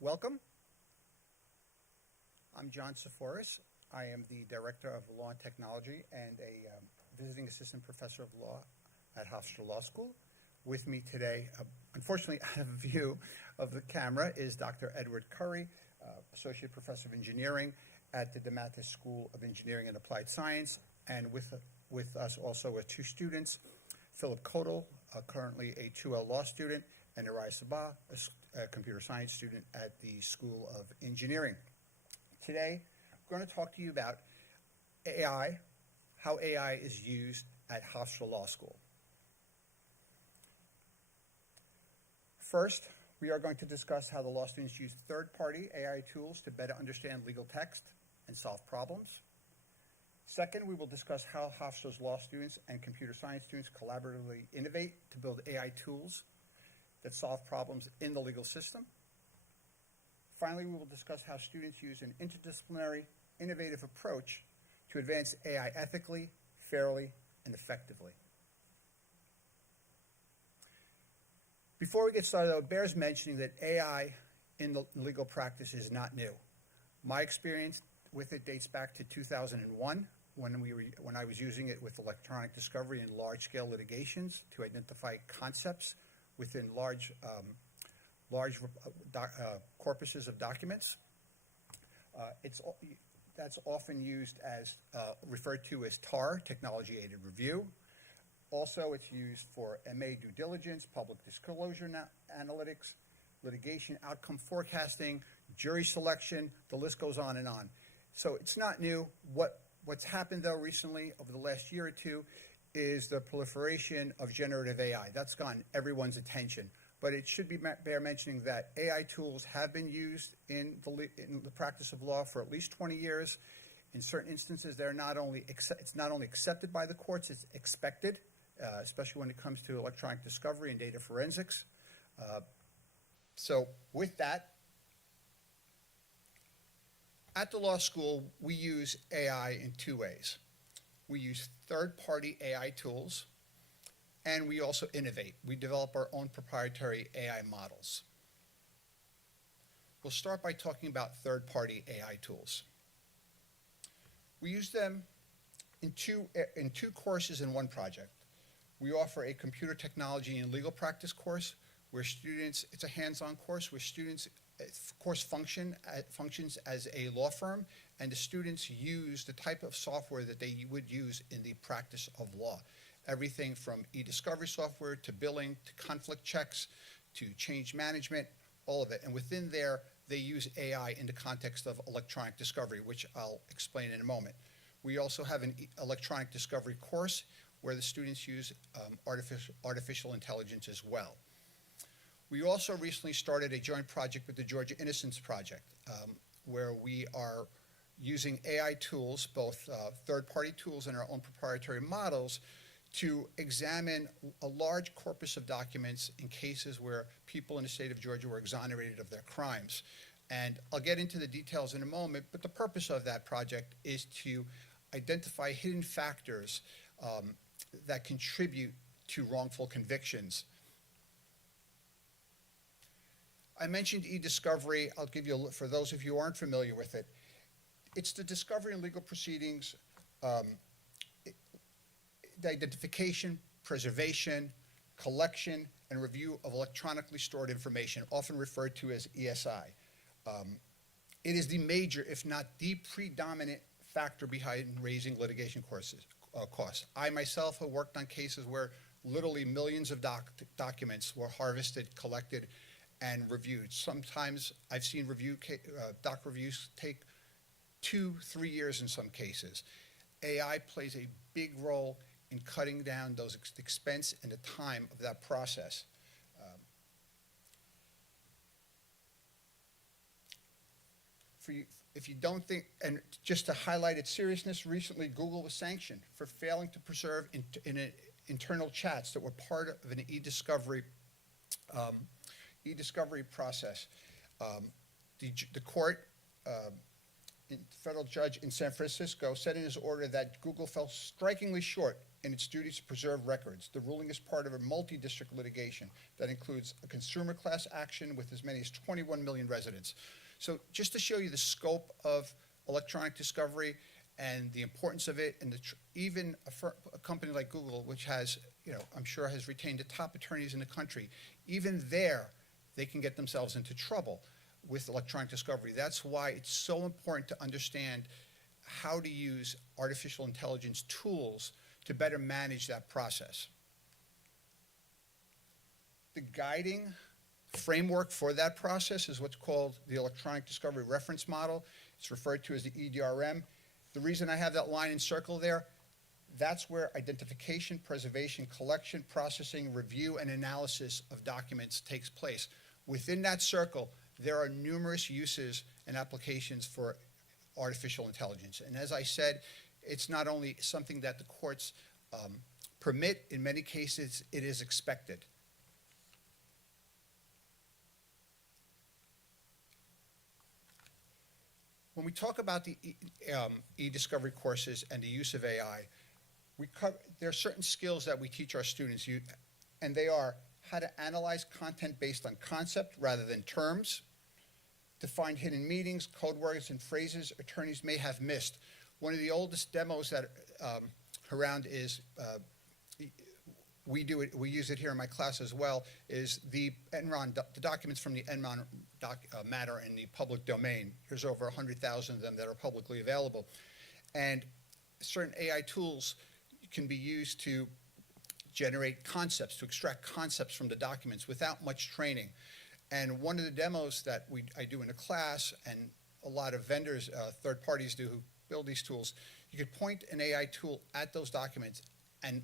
Welcome. I'm John Tsiforas. I am the Director of Law and Technology and a visiting assistant professor of law at Hofstra Law School. With me today, unfortunately out of view of the camera, is Dr. Edward Curry, Associate Professor of Engineering at the Deane School of Engineering and Applied Science, and with us also are two students, Philip Kodal, currently a 2L law student, and Maurice A, a computer science student at the School of Engineering. Today, I'm going to talk to you about AI, how AI is used at Hofstra Law School. First, we are going to discuss how the law students use third-party AI tools to better understand legal text and solve problems. Second, we will discuss how Hofstra's law students and computer science students collaboratively innovate to build AI tools that solve problems in the legal system. Finally, we will discuss how students use an interdisciplinary, innovative approach to advance AI ethically, fairly, and effectively. Before we get started, though, it bears mentioning that AI in the legal practice is not new. My experience with it dates back to 2001, when I was using it with electronic discovery in large-scale litigations to identify concepts within large corpuses of documents. That's often used as, referred to as TAR, Technology-Aided Review. Also, it's used for MA due diligence, public disclosure analytics, litigation outcome forecasting, jury selection, the list goes on and on. So it's not new. What's happened, though, recently over the last year or two is the proliferation of generative AI. That's gotten everyone's attention. But it should be bear mentioning that AI tools have been used in the practice of law for at least 20 years. In certain instances, it's not only accepted by the courts, it's expected, especially when it comes to electronic discovery and data forensics. So with that, at the law school, we use AI in two ways. We use third-party AI tools, and we also innovate. We develop our own proprietary AI models. We'll start by talking about third-party AI tools. We use them in two courses in one project. We offer a computer technology and legal practice course where students, it's a hands-on course where students, functions as a law firm, and the students use the type of software that they would use in the practice of law. Everything from e-discovery software to billing to conflict checks to change management, all of it. And within there, they use AI in the context of electronic discovery, which I'll explain in a moment. We also have an electronic discovery course where the students use artificial intelligence as well. We also recently started a joint project with the Georgia Innocence Project, where we are using AI tools, both third-party tools and our own proprietary models, to examine a large corpus of documents in cases where people in the state of Georgia were exonerated of their crimes. And I'll get into the details in a moment, but the purpose of that project is to identify hidden factors that contribute to wrongful convictions. I mentioned e-discovery. I'll give you, for those of you who aren't familiar with it, it's the discovery in legal proceedings, the identification, preservation, collection, and review of electronically stored information, often referred to as ESI. It is the major, if not the predominant factor behind raising litigation costs. I myself have worked on cases where literally millions of documents were harvested, collected, and reviewed. Sometimes I've seen doc reviews take 2-3 years in some cases. AI plays a big role in cutting down those expense and the time of that process. If you don't think, and just to highlight its seriousness, recently Google was sanctioned for failing to preserve internal chats that were part of an e-discovery process. The court, federal judge in San Francisco, said in his order that Google fell strikingly short in its duty to preserve records. The ruling is part of a multi-district litigation that includes a consumer class action with as many as 21 million residents. So just to show you the scope of electronic discovery and the importance of it, and even a company like Google, which has, I'm sure has retained the top attorneys in the country, even there, they can get themselves into trouble with electronic discovery. That's why it's so important to understand how to use artificial intelligence tools to better manage that process. The guiding framework for that process is what's called the Electronic Discovery Reference Model. It's referred to as the EDRM. The reason I have that line encircled there, that's where identification, preservation, collection, processing, review, and analysis of documents takes place. Within that circle, there are numerous uses and applications for artificial intelligence. And as I said, it's not only something that the courts permit, in many cases, it is expected. When we talk about the e-discovery courses and the use of AI, there are certain skills that we teach our students, and they are how to analyze content based on concept rather than terms, to find hidden meanings, code words, and phrases attorneys may have missed. One of the oldest demos that around is, we use it here in my class as well, is the Enron, the documents from the Enron matter in the public domain. There's over 100,000 of them that are publicly available. And certain AI tools can be used to generate concepts, to extract concepts from the documents without much training. And one of the demos that I do in a class, and a lot of vendors, third parties do who build these tools, you could point an AI tool at those documents and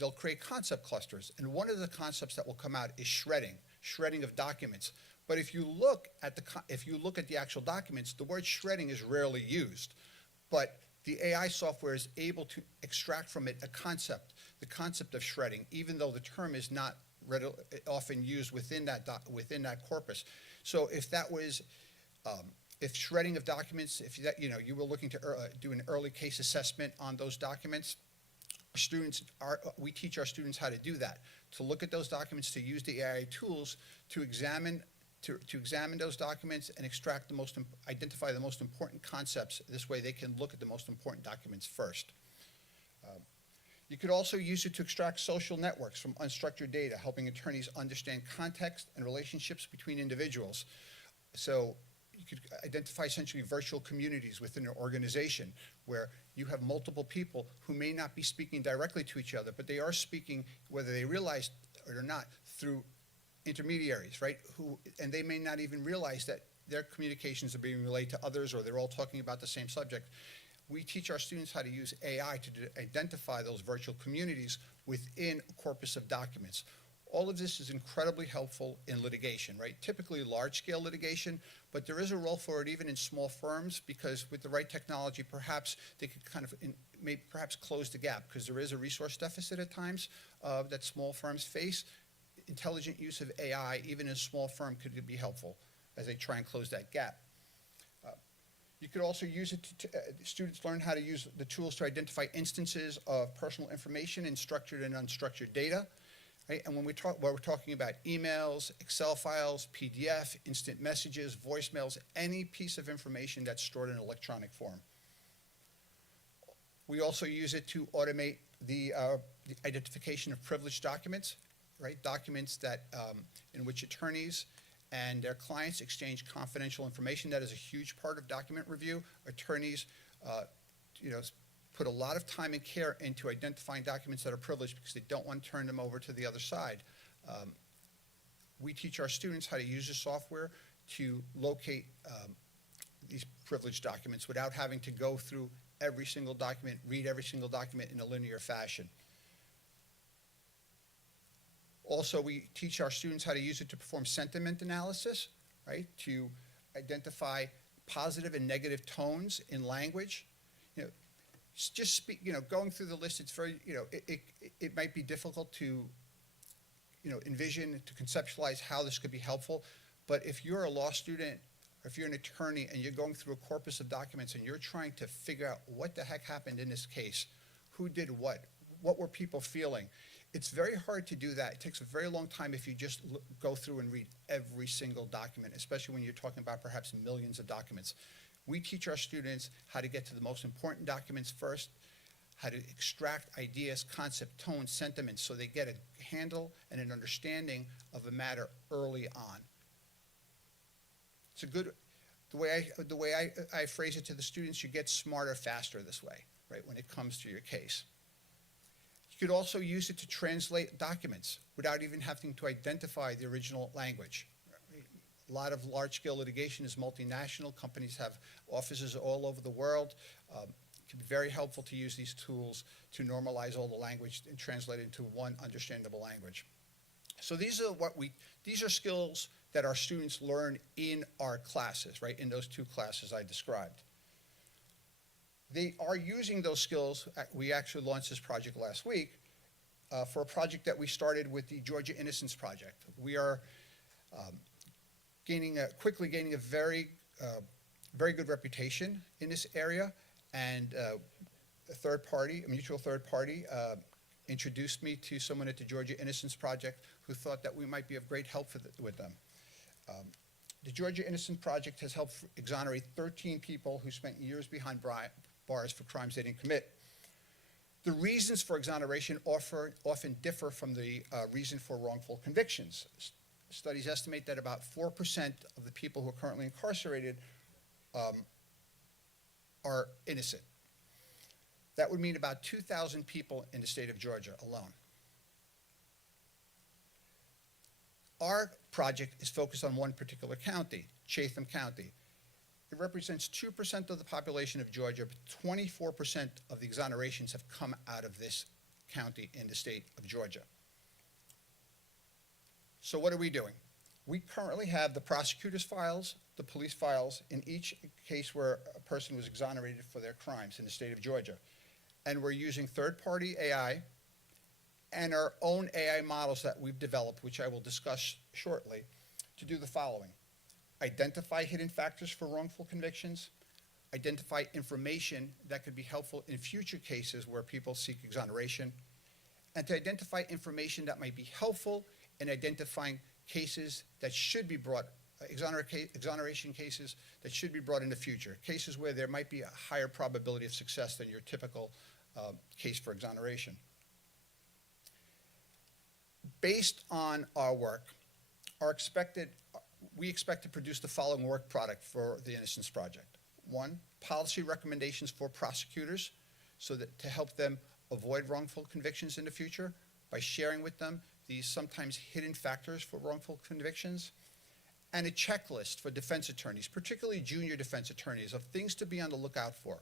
they'll create concept clusters. And one of the concepts that will come out is shredding of documents. But if you look at the actual documents, the word shredding is rarely used. But the AI software is able to extract from it a concept, the concept of shredding, even though the term is not often used within that corpus. So if that was, if shredding of documents, if that, you were looking to do an early case assessment on those documents, we teach our students how to do that, to look at those documents, to use the AI tools to examine those documents and identify the most important concepts. This way they can look at the most important documents first. You could also use it to extract social networks from unstructured data, helping attorneys understand context and relationships between individuals. So you could identify essentially virtual communities within an organization where you have multiple people who may not be speaking directly to each other, but they are speaking, whether they realize it or not, through intermediaries, right? And they may not even realize that their communications are being relayed to others, or they're all talking about the same subject. We teach our students how to use AI to identify those virtual communities within a corpus of documents. All of this is incredibly helpful in litigation, right? Typically large-scale litigation, but there is a role for it even in small firms, because with the right technology, perhaps they could perhaps close the gap, because there is a resource deficit at times that small firms face. Intelligent use of AI, even in a small firm, could be helpful as they try and close that gap. You could also use it students learn how to use the tools to identify instances of personal information in structured and unstructured data. Right? And when we're talking about emails, Excel files, PDF, instant messages, voicemails, any piece of information that's stored in electronic form. We also use it to automate the identification of privileged documents, right? Documents that in which attorneys and their clients exchange confidential information. That is a huge part of document review. Attorneys, put a lot of time and care into identifying documents that are privileged because they don't want to turn them over to the other side. We teach our students how to use the software to locate these privileged documents without having to go through every single document, read every single document in a linear fashion. Also, we teach our students how to use it to perform sentiment analysis, right? To identify positive and negative tones in language. Going through the list, it's very, it might be difficult to, envision, to conceptualize how this could be helpful. But if you're a law student, or if you're an attorney and you're going through a corpus of documents and you're trying to figure out what the heck happened in this case, who did what, what were people feeling? It's very hard to do that. It takes a very long time if you just go through and read every single document, especially when you're talking about perhaps millions of documents. We teach our students how to get to the most important documents first, how to extract ideas, concept, tone, sentiments, so they get a handle and an understanding of a matter early on. It's a good, the way I phrase it to the students, you get smarter faster this way, right, when it comes to your case. You could also use it to translate documents without even having to identify the original language. A lot of large-scale litigation is multinational. Companies have offices all over the world. It can be very helpful to use these tools to normalize all the language and translate it into one understandable language. So these are skills that our students learn in our classes, right, in those 2 classes I described. They are using those skills. We actually launched this project last week for a project that we started with the Georgia Innocence Project. We are quickly gaining a very good reputation in this area, and a mutual third party, introduced me to someone at the Georgia Innocence Project who thought that we might be of great help with them. The Georgia Innocence Project has helped exonerate 13 people who spent years behind bars for crimes they didn't commit. The reasons for exoneration often differ from the reason for wrongful convictions. Studies estimate that about 4% of the people who are currently incarcerated are innocent. That would mean about 2,000 people in the state of Georgia alone. Our project is focused on one particular county, Chatham County. It represents 2% of the population of Georgia, but 24% of the exonerations have come out of this county in the state of Georgia. So what are we doing? We currently have the prosecutor's files, the police files, in each case where a person was exonerated for their crimes in the state of Georgia. And we're using third-party AI and our own AI models that we've developed, which I will discuss shortly, to do the following: identify hidden factors for wrongful convictions, identify information that could be helpful in future cases where people seek exoneration, and to identify information that might be helpful in identifying cases that should be brought, exoneration cases that should be brought in the future, cases where there might be a higher probability of success than your typical case for exoneration. Based on our work, we expect to produce the following work product for the Innocence Project. 1, policy recommendations for prosecutors so that to help them avoid wrongful convictions in the future by sharing with them these sometimes hidden factors for wrongful convictions, and a checklist for defense attorneys, particularly junior defense attorneys, of things to be on the lookout for,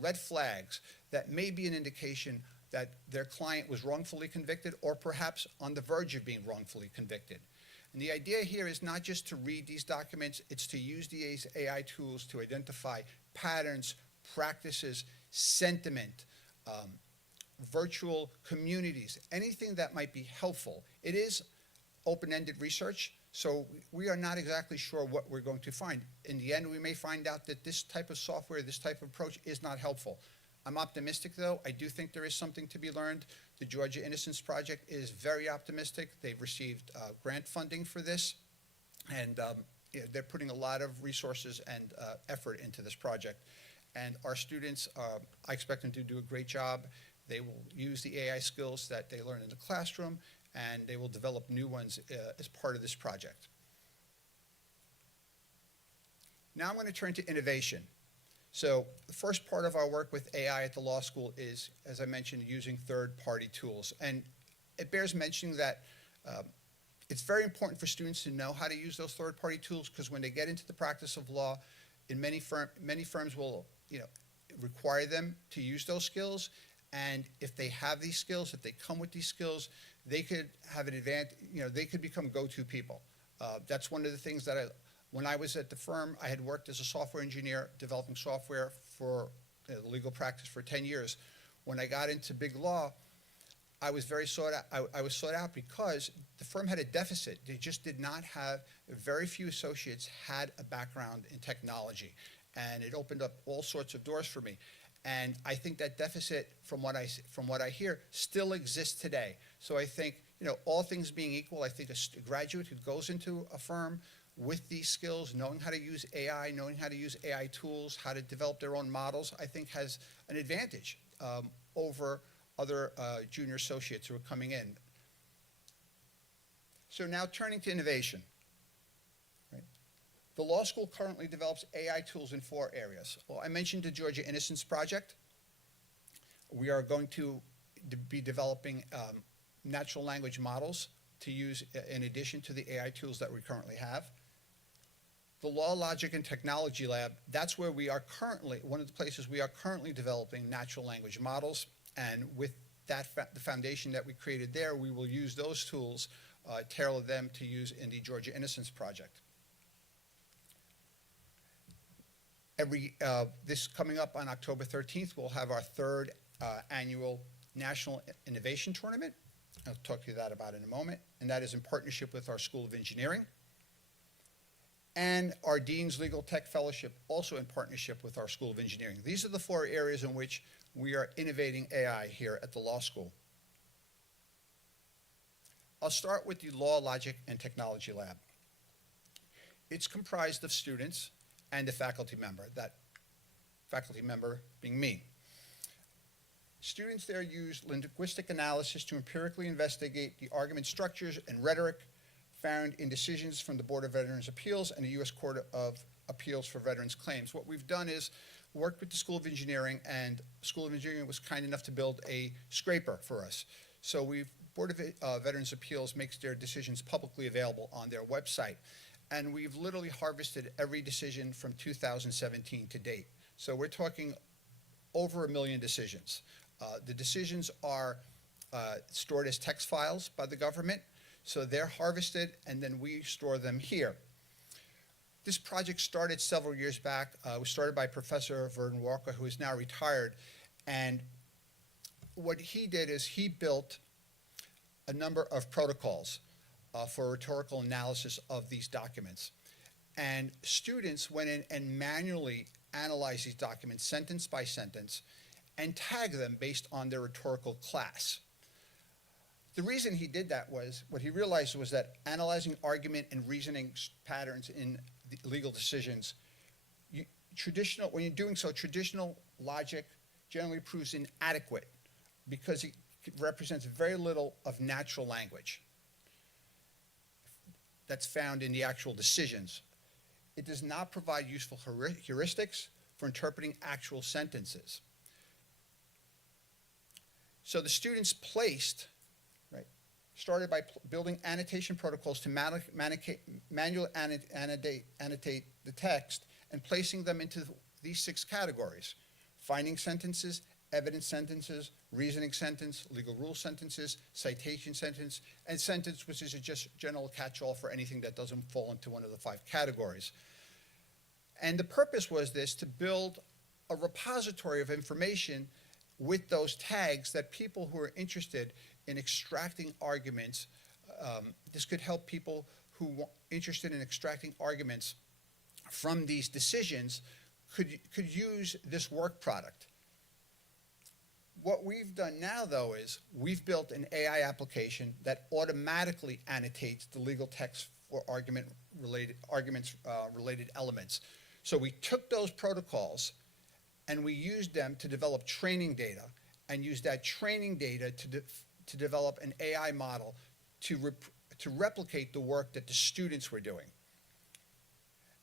red flags that may be an indication that their client was wrongfully convicted or perhaps on the verge of being wrongfully convicted. And the idea here is not just to read these documents, it's to use these AI tools to identify patterns, practices, sentiment, virtual communities, anything that might be helpful. It is open-ended research, so we are not exactly sure what we're going to find. In the end, we may find out that this type of software, this type of approach is not helpful. I'm optimistic, though. I do think there is something to be learned. The Georgia Innocence Project is very optimistic. They've received grant funding for this, and they're putting a lot of resources and effort into this project. And our students, I expect them to do a great job. They will use the AI skills that they learn in the classroom, and they will develop new ones as part of this project. Now I'm going to turn to innovation. So the first part of our work with AI at the law school is, as I mentioned, using third-party tools. And it bears mentioning that it's very important for students to know how to use those third-party tools, because when they get into the practice of law, in many firms will require them to use those skills. And if they have these skills, if they come with these skills, they could have an advantage, they could become go-to people. That's one of the things that when I was at the firm, I had worked as a software engineer, developing software for the legal practice for 10 years. When I got into big law, I was very sought out. I was sought out because the firm had a deficit. They just did not have, very few associates had a background in technology. And it opened up all sorts of doors for me. And I think that deficit, from what I hear, still exists today. So I think, all things being equal, I think a graduate who goes into a firm with these skills, knowing how to use AI, knowing how to use AI tools, how to develop their own models, I think has an advantage over other junior associates who are coming in. So now turning to innovation. Right? The law school currently develops AI tools in 4 areas. Well, I mentioned the Georgia Innocence Project. We are going to be developing natural language models to use in addition to the AI tools that we currently have. The Law, Logic, and Technology Lab, that's where we are currently, one of the places we are currently developing natural language models. And with that, the foundation that we created there, we will use those tools, tailor them to use in the Georgia Innocence Project. This coming up on October 13th, we'll have our 3rd annual National Innovation Tournament. I'll talk to you about in a moment. And that is in partnership with our School of Engineering. And our Dean's Legal Tech Fellowship, also in partnership with our School of Engineering. These are the 4 areas in which we are innovating AI here at the law school. I'll start with the Law, Logic, and Technology Lab. It's comprised of students and a faculty member, that faculty member being me. Students there use linguistic analysis to empirically investigate the argument structures and rhetoric found in decisions from the Board of Veterans' Appeals and the U.S. Court of Appeals for Veterans Claims. What we've done is worked with the School of Engineering, and the School of Engineering was kind enough to build a scraper for us. So Board of Veterans' Appeals makes their decisions publicly available on their website. And we've literally harvested every decision from 2017 to date. So we're talking over 1 million decisions. The decisions are stored as text files by the government, so they're harvested, and then we store them here. This project started several years back. It was started by Professor Verdon Walker, who is now retired, and what he did is he built a number of protocols for rhetorical analysis of these documents. And students went in and manually analyzed these documents sentence by sentence and tag them based on their rhetorical class. The reason he did that was, what he realized was that analyzing argument and reasoning patterns in the legal decisions, when you're doing so, traditional logic generally proves inadequate because it represents very little of natural language that's found in the actual decisions. It does not provide useful heuristics for interpreting actual sentences. So the students started by building annotation protocols to manually annotate the text and placing them into these 6 categories: finding sentences, evidence sentences, reasoning sentence, legal rule sentences, citation sentence, and sentence, which is a just general catch-all for anything that doesn't fall into one of the 5 categories. And the purpose was this, to build a repository of information with those tags that people who are interested in extracting arguments, this could help people who are interested in extracting arguments from these decisions could use this work product. What we've done now, though, is we've built an AI application that automatically annotates the legal text for arguments-related elements. So we took those protocols and we used them to develop training data, and used that training data to develop an AI model to replicate the work that the students were doing.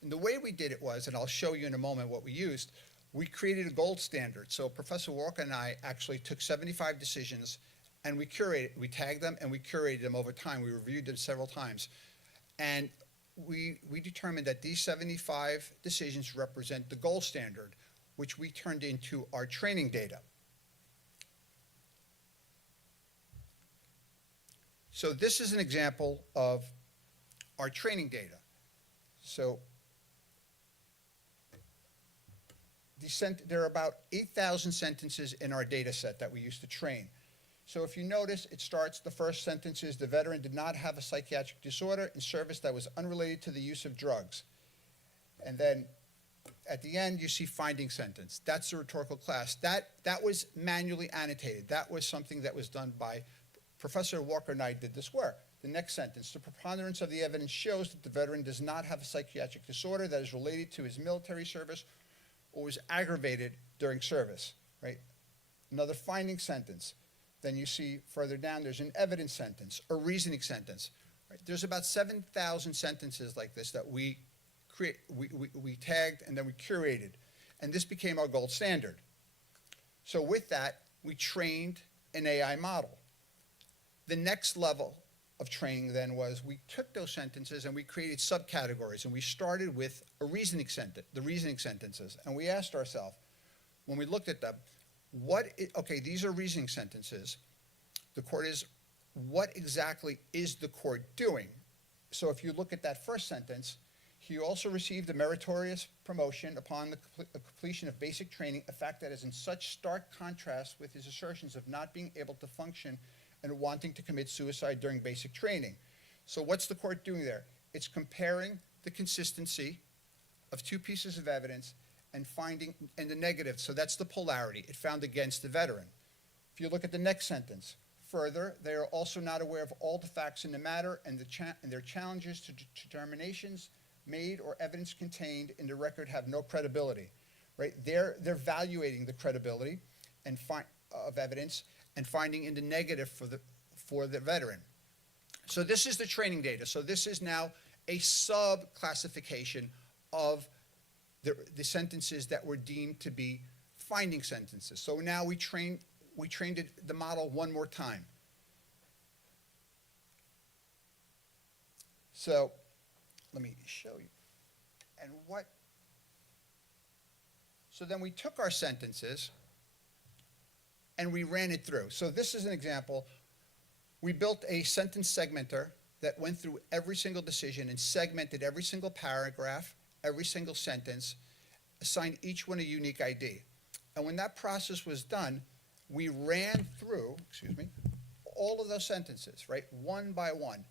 And the way we did it was, and I'll show you in a moment what we used, we created a gold standard. So Professor Walker and I actually took 75 decisions, and we tagged them, and we curated them over time. We reviewed them several times. And we determined that these 75 decisions represent the gold standard, which we turned into our training data. So this is an example of our training data. So there are about 8,000 sentences in our data set that we use to train. So if you notice, it starts, the first sentence is, the veteran did not have a psychiatric disorder in service that was unrelated to the use of drugs. And then at the end, you see finding sentence. That's the rhetorical class. That was manually annotated. That was something that was done by Professor Walker Knight did this work. The next sentence, the preponderance of the evidence shows that the veteran does not have a psychiatric disorder that is related to his military service or was aggravated during service, right? Another finding sentence. Then you see further down, there's an evidence sentence, a reasoning sentence. Right? There's about 7,000 sentences like this that we tagged and then we curated. And this became our gold standard. So with that, we trained an AI model. The next level of training then was we took those sentences and we created subcategories, and we started with the reasoning sentences. And we asked ourselves, when we looked at them, okay, these are reasoning sentences. The court is, what exactly is the court doing? So if you look at that first sentence, he also received a meritorious promotion upon the completion of basic training, a fact that is in such stark contrast with his assertions of not being able to function and wanting to commit suicide during basic training. So what's the court doing there? It's comparing the consistency of two pieces of evidence and finding in the negative. So that's the polarity. It found against the veteran. If you look at the next sentence, further, they are also not aware of all the facts in the matter and their challenges to determinations made or evidence contained in the record have no credibility, right? They're evaluating the credibility and of evidence and finding in the negative for the veteran. So this is the training data. So this is now a sub-classification of the sentences that were deemed to be finding sentences. So now we trained the model one more time. So let me show you. So then we took our sentences and we ran it through. So this is an example. We built a sentence segmenter that went through every single decision and segmented every single paragraph, every single sentence, assigned each one a unique ID. And when that process was done, we ran through, all of those sentences, right, one by one,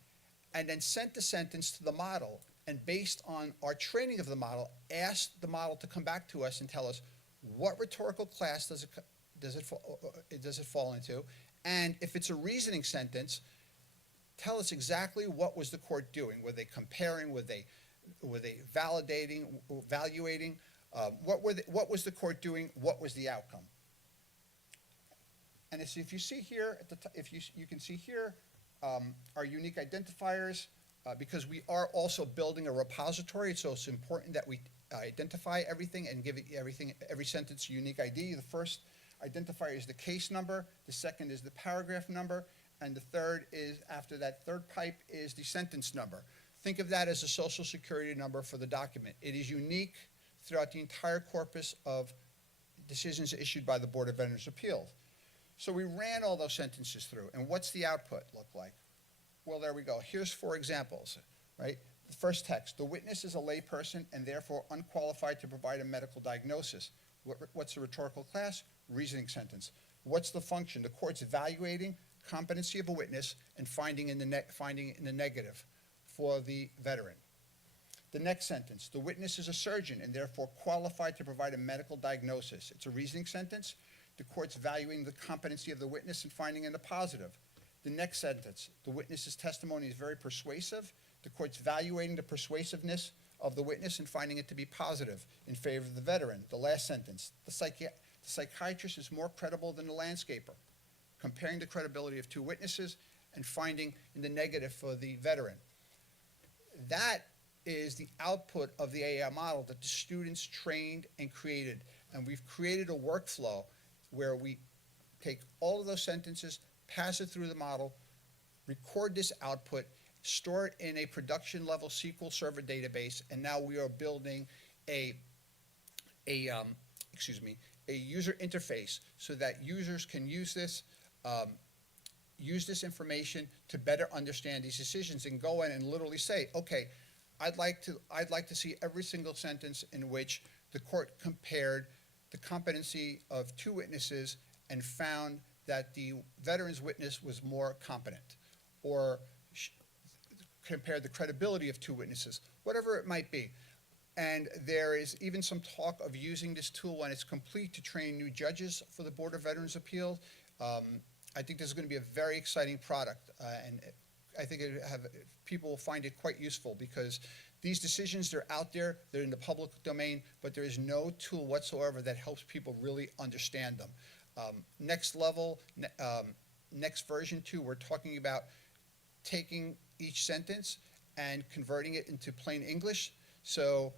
and then sent the sentence to the model, and based on our training of the model, asked the model to come back to us and tell us what rhetorical class does it fall into, and if it's a reasoning sentence, tell us exactly what was the court doing. Were they comparing? Were they validating, evaluating? What was the court doing? What was the outcome? And if you see here, you can see here our unique identifiers, because we are also building a repository, so it's important that we identify everything and give it every sentence a unique ID. The first identifier is the case number, the second is the paragraph number, and the third is, after that third pipe, is the sentence number. Think of that as a social security number for the document. It is unique throughout the entire corpus of decisions issued by the Board of Veterans' Appeals. So we ran all those sentences through, and what's the output look like? Well, there we go. Here's 4 examples, right? The first text, the witness is a layperson and therefore unqualified to provide a medical diagnosis. What's the rhetorical class? Reasoning sentence. What's the function? The court's evaluating competency of a witness and finding in the negative for the veteran. The next sentence, the witness is a surgeon and therefore qualified to provide a medical diagnosis. It's a reasoning sentence. The court's valuing the competency of the witness and finding in the positive. The next sentence, the witness's testimony is very persuasive. The court's evaluating the persuasiveness of the witness and finding it to be positive in favor of the veteran. The last sentence, the psychiatrist is more credible than the landscaper, comparing the credibility of 2 witnesses and finding in the negative for the veteran. That is the output of the AI model that the students trained and created. And we've created a workflow where we take all of those sentences, pass it through the model, record this output, store it in a production level SQL Server database, and now we are building a user interface so that users can use this information to better understand these decisions and go in and literally say, okay, I'd like to see every single sentence in which the court compared the competency of 2 witnesses and found that the veteran's witness was more competent, or compared the credibility of 2 witnesses, whatever it might be. And there is even some talk of using this tool when it's complete to train new judges for the Board of Veterans' Appeals. I think this is going to be a very exciting product, and I think people will find it quite useful because these decisions, they're out there, they're in the public domain, but there is no tool whatsoever that helps people really understand them. Next level, next version 2, we're talking about taking each sentence and converting it into plain English. So,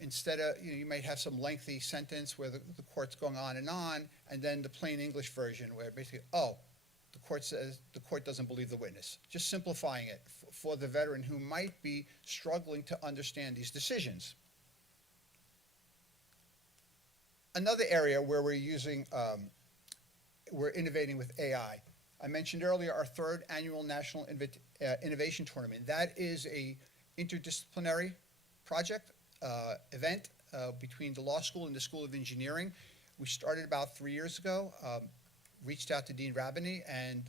instead of, you might have some lengthy sentence where the court's going on, and then the plain English version where basically, the court says the court doesn't believe the witness. Just simplifying it for the veteran who might be struggling to understand these decisions. Another area where we're innovating with AI. I mentioned earlier our 3rd annual National Innovation Tournament. That is a interdisciplinary project, event between the law school and the School of Engineering. We started about 3 years ago, reached out to Dean Rabini, and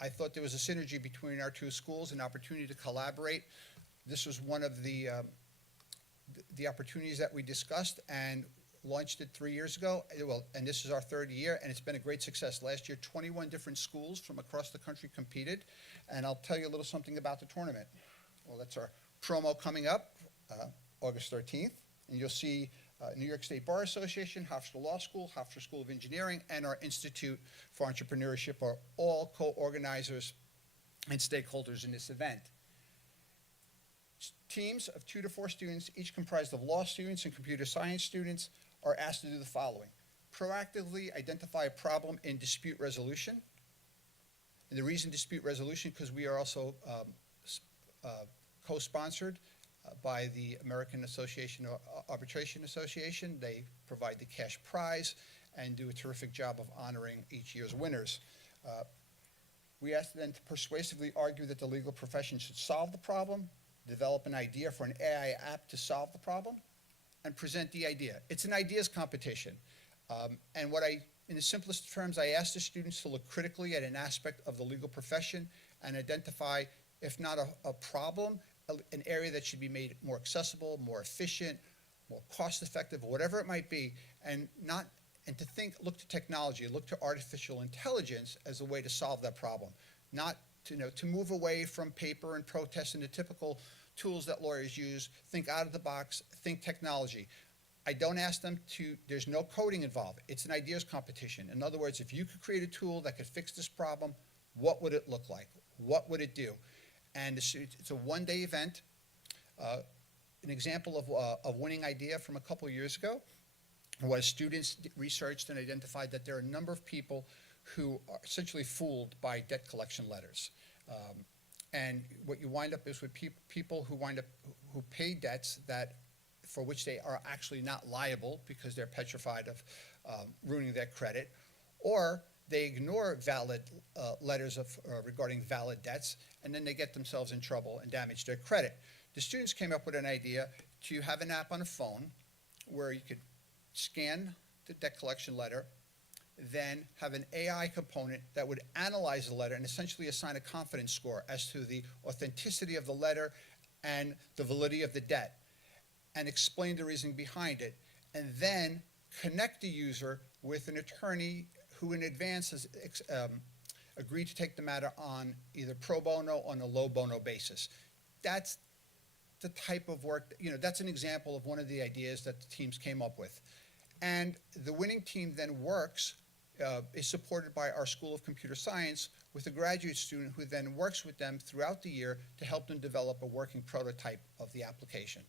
I thought there was a synergy between our 2 schools, an opportunity to collaborate. This was one of the opportunities that we discussed and launched it 3 years ago. Well, and this is our 3rd year, and it's been a great success. Last year, 21 different schools from across the country competed, and I'll tell you a little something about the tournament. Well, that's our promo coming up, August 13th, and you'll see New York State Bar Association, Hofstra Law School, Hofstra School of Engineering, and our Institute for Entrepreneurship are all co-organizers and stakeholders in this event. Teams of 2 to 4 students, each comprised of law students and computer science students, are asked to do the following: proactively identify a problem in dispute resolution. And the reason dispute resolution, because we are also co-sponsored by the American Arbitration Association. They provide the cash prize and do a terrific job of honoring each year's winners. We asked them to persuasively argue that the legal profession should solve the problem, develop an idea for an AI app to solve the problem, and present the idea. It's an ideas competition. And in the simplest terms, I asked the students to look critically at an aspect of the legal profession and identify, if not a problem, an area that should be made more accessible, more efficient, more cost-effective, whatever it might be, and look to technology, look to artificial intelligence as a way to solve that problem, not to move away from paper and protest and the typical tools that lawyers use. Think out of the box, think technology. I don't ask them there's no coding involved. It's an ideas competition. In other words, if you could create a tool that could fix this problem, what would it look like? What would it do? And it's a one-day event. An example of winning idea from a couple of years ago was students researched and identified that there are a number of people who are essentially fooled by debt collection letters. And what you wind up is with people who pay debts for which they are actually not liable because they're petrified of ruining their credit, or they ignore valid letters regarding valid debts, and then they get themselves in trouble and damage their credit. The students came up with an idea to have an app on a phone where you could scan the debt collection letter, then have an AI component that would analyze the letter and essentially assign a confidence score as to the authenticity of the letter and the validity of the debt, and explain the reasoning behind it, and then connect the user with an attorney who in advance has agreed to take the matter on either pro bono or on a low bono basis. That's the type of work, that's an example of one of the ideas that the teams came up with. And the winning team then is supported by our School of Computer Science with a graduate student who then works with them throughout the year to help them develop a working prototype of the application.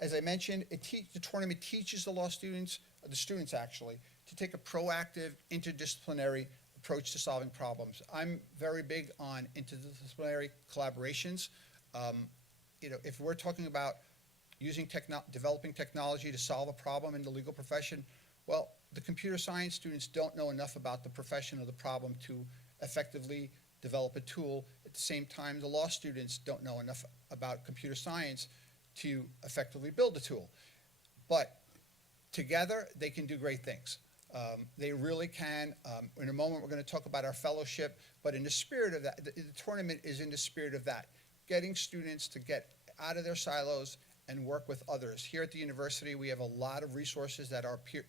As I mentioned, the tournament teaches the students actually, to take a proactive, interdisciplinary approach to solving problems. I'm very big on interdisciplinary collaborations. If we're talking about developing technology to solve a problem in the legal profession, well, the computer science students don't know enough about the profession or the problem to effectively develop a tool. At the same time, the law students don't know enough about computer science to effectively build a tool. But together, they can do great things. They really can. In a moment, we're going to talk about our fellowship, but in the spirit of that, the tournament is in the spirit of that, getting students to get out of their silos and work with others. Here at the university, we have a lot of resources that our peer,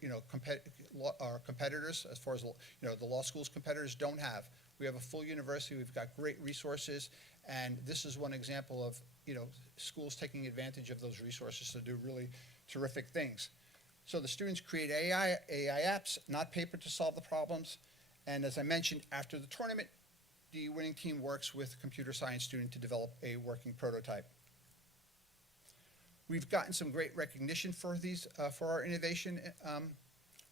our competitors, as far as the law school's competitors, don't have. We have a full university. We've got great resources, and this is one example of schools taking advantage of those resources to do really terrific things. So the students create AI apps, not paper, to solve the problems. And as I mentioned, after the tournament, the winning team works with a computer science student to develop a working prototype. We've gotten some great recognition for these, for our innovation.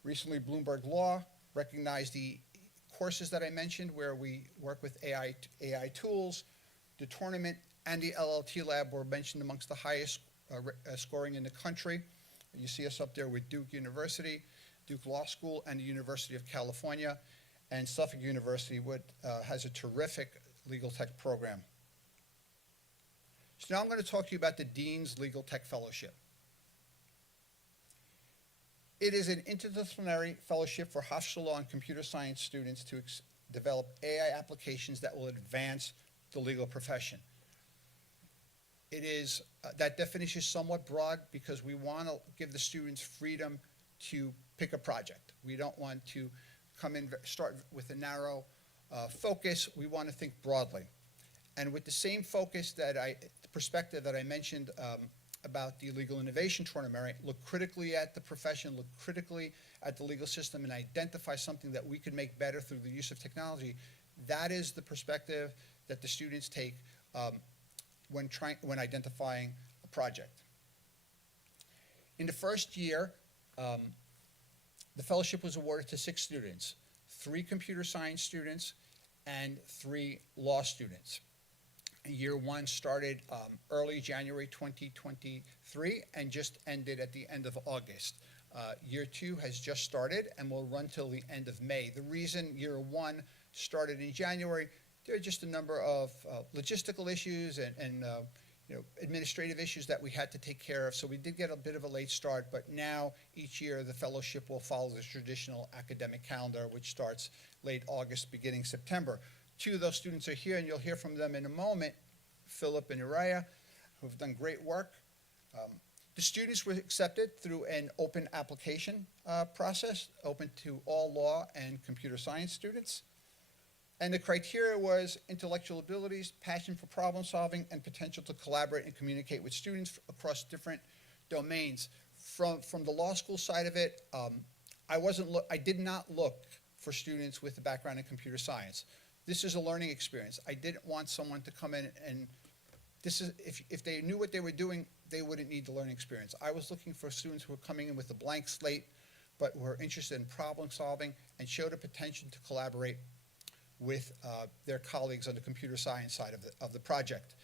Recently, Bloomberg Law recognized the courses that I mentioned where we work with AI tools. The tournament and the LLT lab were mentioned amongst the highest scoring in the country. You see us up there with Duke University, Duke Law School, and the University of California, and Suffolk University has a terrific legal tech program. So now I'm going to talk to you about the Dean's Legal Tech Fellowship. It is an interdisciplinary fellowship for Hofstra Law and computer science students to develop AI applications that will advance the legal profession. It is, that definition is somewhat broad because we want to give the students freedom to pick a project. We don't want to come in, start with a narrow focus. We want to think broadly. And with the same focus the perspective that I mentioned about the legal innovation tournament, look critically at the profession, look critically at the legal system, and identify something that we could make better through the use of technology. That is the perspective that the students take when identifying a project. In the first year, the fellowship was awarded to 6 students, 3 computer science students and 3 law students. Year 1 started early January 2023 and just ended at the end of August. Year 2 has just started and will run till the end of May. The reason year 1 started in January, there are just a number of logistical issues and administrative issues that we had to take care of. So we did get a bit of a late start, but now each year the fellowship will follow the traditional academic calendar, which starts late August, beginning September. 2 of those students are here, and you'll hear from them in a moment, Philip and Uriah, who have done great work. The students were accepted through an open application process, open to all law and computer science students. And the criteria was intellectual abilities, passion for problem solving, and potential to collaborate and communicate with students across different domains. From the law school side of it, I did not look for students with a background in computer science. This is a learning experience. I didn't want someone to come in and if they knew what they were doing, they wouldn't need the learning experience. I was looking for students who were coming in with a blank slate, but were interested in problem solving and showed a potential to collaborate with their colleagues on the computer science side of the project.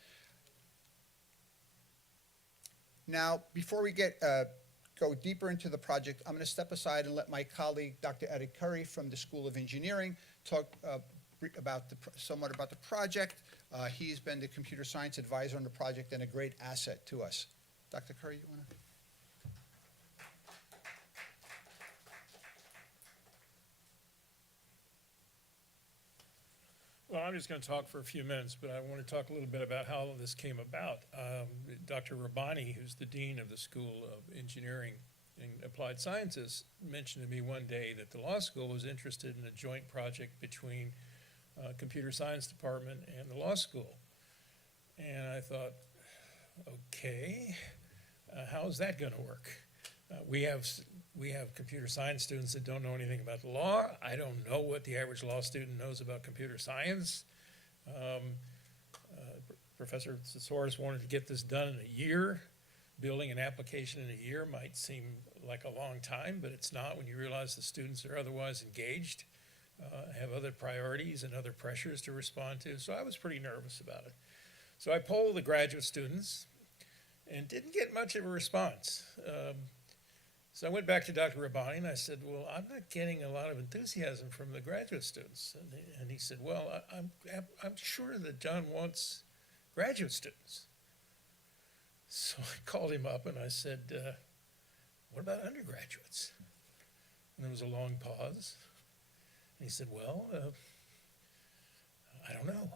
Now, before we go deeper into the project, I'm going to step aside and let my colleague, Dr. Eddie Curry from the School of Engineering, talk somewhat about the project. He's been the computer science advisor on the project and a great asset to us. Dr. Curry, you want to? Well, I'm just going to talk for a few minutes, but I want to talk a little bit about how this came about. Dr. Rabbani, who's the dean of the School of Engineering and Applied Sciences, mentioned to me one day that the law school was interested in a joint project between computer science department and the law school. And I thought, okay, how is that going to work? We have computer science students that don't know anything about the law. I don't know what the average law student knows about computer science. Professor Tsiforas wanted to get this done in a year. Building an application in a year might seem like a long time, but it's not when you realize the students are otherwise engaged, have other priorities and other pressures to respond to. So I was pretty nervous about it. So I polled the graduate students and didn't get much of a response. So I went back to Dr. Rabbani and I said, well, I'm not getting a lot of enthusiasm from the graduate students. And he said, well, I'm sure that John wants graduate students. So I called him up and I said, what about undergraduates? And there was a long pause. And he said, well, I don't know.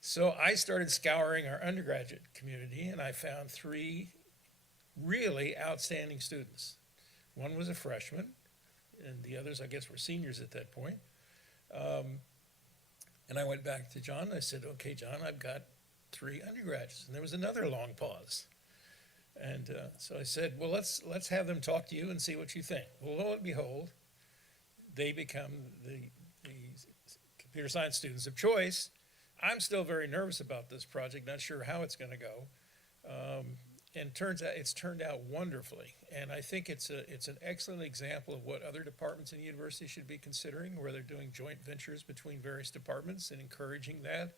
So I started scouring our undergraduate community, and I found 3 really outstanding students. One was a freshman, and the others, I guess, were seniors at that point. And I went back to John, and I said, okay, John, I've got 3 undergraduates. And there was another long pause. And so I said, well, let's have them talk to you and see what you think. Well, lo and behold, they become the computer science students of choice. I'm still very nervous about this project, not sure how it's going to go. And turns out it's turned out wonderfully. And I think it's an excellent example of what other departments in the university should be considering, where they're doing joint ventures between various departments and encouraging that.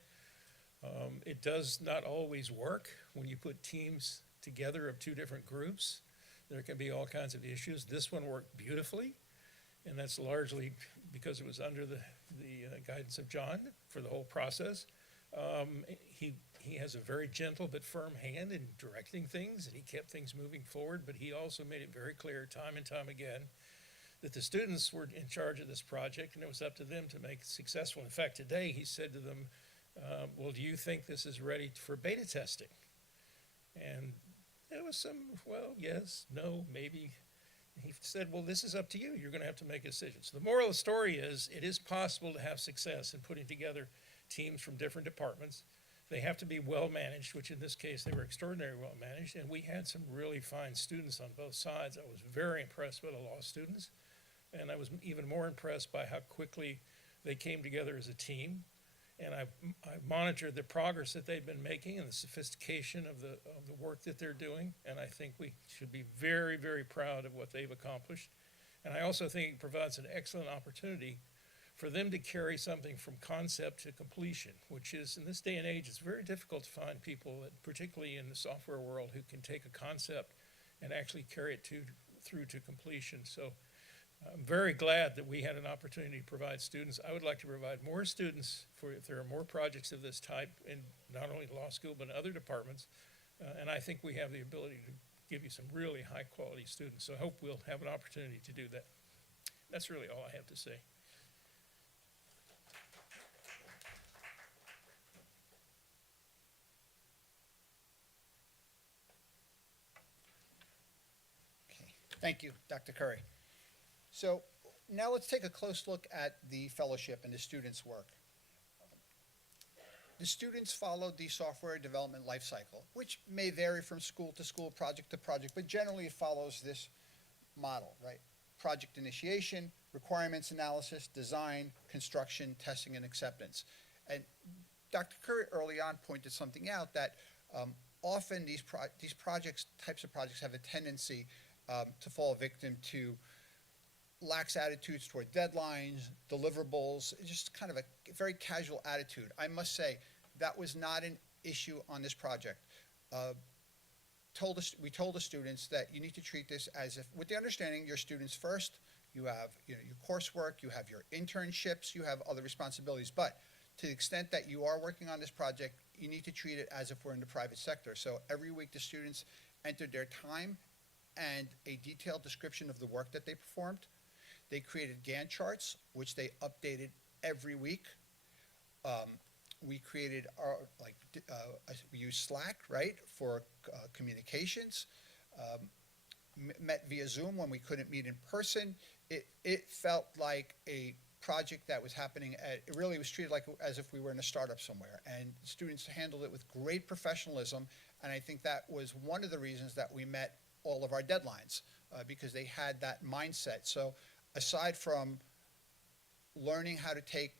It does not always work when you put teams together of 2 different groups. There can be all kinds of issues. This one worked beautifully, and that's largely because it was under the guidance of John for the whole process. He has a very gentle but firm hand in directing things, and he kept things moving forward, but he also made it very clear time and time again that the students were in charge of this project, and it was up to them to make it successful. In fact, today he said to them, well, do you think this is ready for beta testing? And there was some, well, yes, no, maybe. He said, well, this is up to you. You're going to have to make a decision. So the moral of the story is it is possible to have success in putting together teams from different departments. They have to be well managed, which in this case they were extraordinarily well managed, and we had some really fine students on both sides. I was very impressed by the law students, and I was even more impressed by how quickly they came together as a team. And I monitored the progress that they've been making and the sophistication of the work that they're doing, and I think we should be very, very proud of what they've accomplished. And I also think it provides an excellent opportunity for them to carry something from concept to completion, which is, in this day and age, it's very difficult to find people, that, particularly in the software world, who can take a concept and actually carry it through to completion. So I'm very glad that we had an opportunity to provide students. I would like to provide more students if there are more projects of this type in not only law school but in other departments. And I think we have the ability to give you some really high quality students. So I hope we'll have an opportunity to do that. That's really all I have to say. Okay. Thank you, Dr. Curry. So now let's take a close look at the fellowship and the students' work. The students followed the software development lifecycle, which may vary from school to school, project to project, but generally it follows this model, right? Project initiation, requirements analysis, design, construction, testing, and acceptance. And Dr. Curry early on pointed something out that often these types of projects have a tendency to fall victim to lax attitudes toward deadlines, deliverables, just kind of a very casual attitude. I must say, that was not an issue on this project. We told the students that you need to treat this as if, with the understanding, your students first, you have your coursework, you have your internships, you have other responsibilities, but to the extent that you are working on this project, you need to treat it as if we're in the private sector. So every week the students entered their time and a detailed description of the work that they performed. They created Gantt charts, which they updated every week. We created we use Slack, right, for communications. Met via Zoom when we couldn't meet in person. It felt like a project that was happening it really was treated as if we were in a startup somewhere. And students handled it with great professionalism, and I think that was one of the reasons that we met all of our deadlines, because they had that mindset. So aside from learning how to take,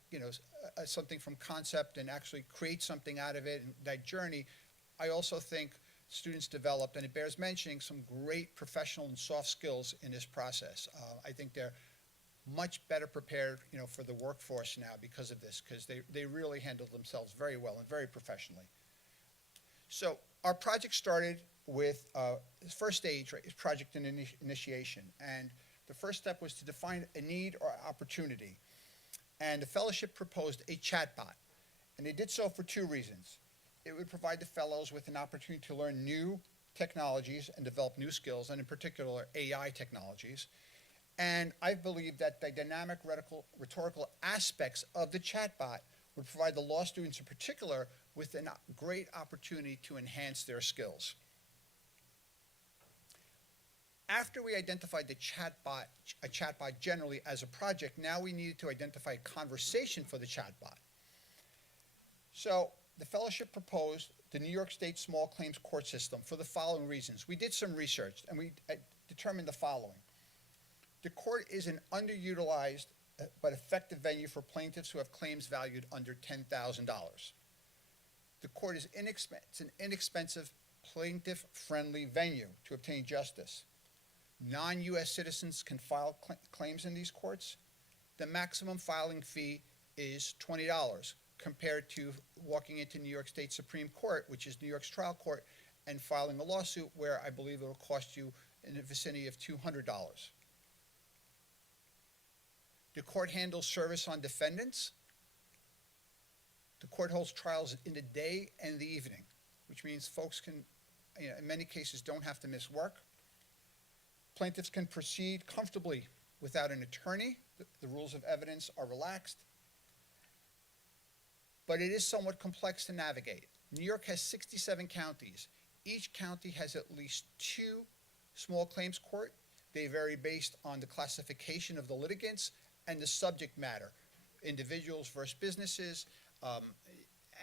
something from concept and actually create something out of it, and that journey, I also think students developed, and it bears mentioning, some great professional and soft skills in this process. I think they're much better prepared, for the workforce now because of this, because they really handled themselves very well and very professionally. So our project started with the first stage, right, is project initiation. And the first step was to define a need or opportunity. And the fellowship proposed a chatbot. And they did so for 2 reasons. It would provide the fellows with an opportunity to learn new technologies and develop new skills, and in particular AI technologies. And I believe that the dynamic rhetorical aspects of the chatbot would provide the law students in particular with a great opportunity to enhance their skills. After we identified a chatbot generally as a project, now we needed to identify a conversation for the chatbot. So the fellowship proposed the New York State Small Claims Court System for the following reasons. We did some research and we determined the following. The court is an underutilized but effective venue for plaintiffs who have claims valued under $10,000. The court is an inexpensive, plaintiff-friendly venue to obtain justice. Non-U.S. citizens can file claims in these courts. The maximum filing fee is $20 compared to walking into New York State Supreme Court, which is New York's trial court, and filing a lawsuit where I believe it will cost you in the vicinity of $200. The court handles service on defendants. The court holds trials in the day and the evening, which means folks can, in many cases, don't have to miss work. Plaintiffs can proceed comfortably without an attorney. The rules of evidence are relaxed. But it is somewhat complex to navigate. New York has 67 counties. Each county has at least 2 small claims court. They vary based on the classification of the litigants and the subject matter, individuals versus businesses,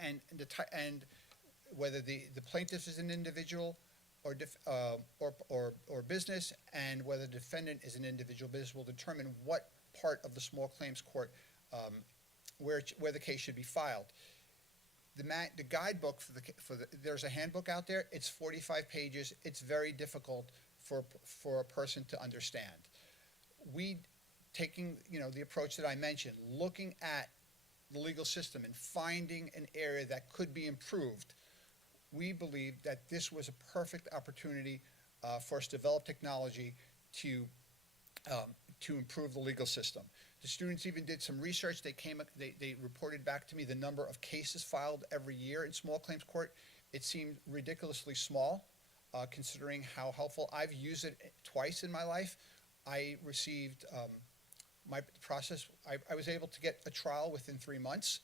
and whether the plaintiff is an individual or business, and whether the defendant is an individual business will determine what part of the small claims court where the case should be filed. The guidebook there's a handbook out there. It's 45 pages. It's very difficult for a person to understand. We taking the approach that I mentioned, looking at the legal system and finding an area that could be improved. We believe that this was a perfect opportunity for us to develop technology to improve the legal system. The students even did some research. They reported back to me the number of cases filed every year in small claims court. It seemed ridiculously small, considering how helpful. I've used it twice in my life. I received my process. I was able to get a trial within 3 months,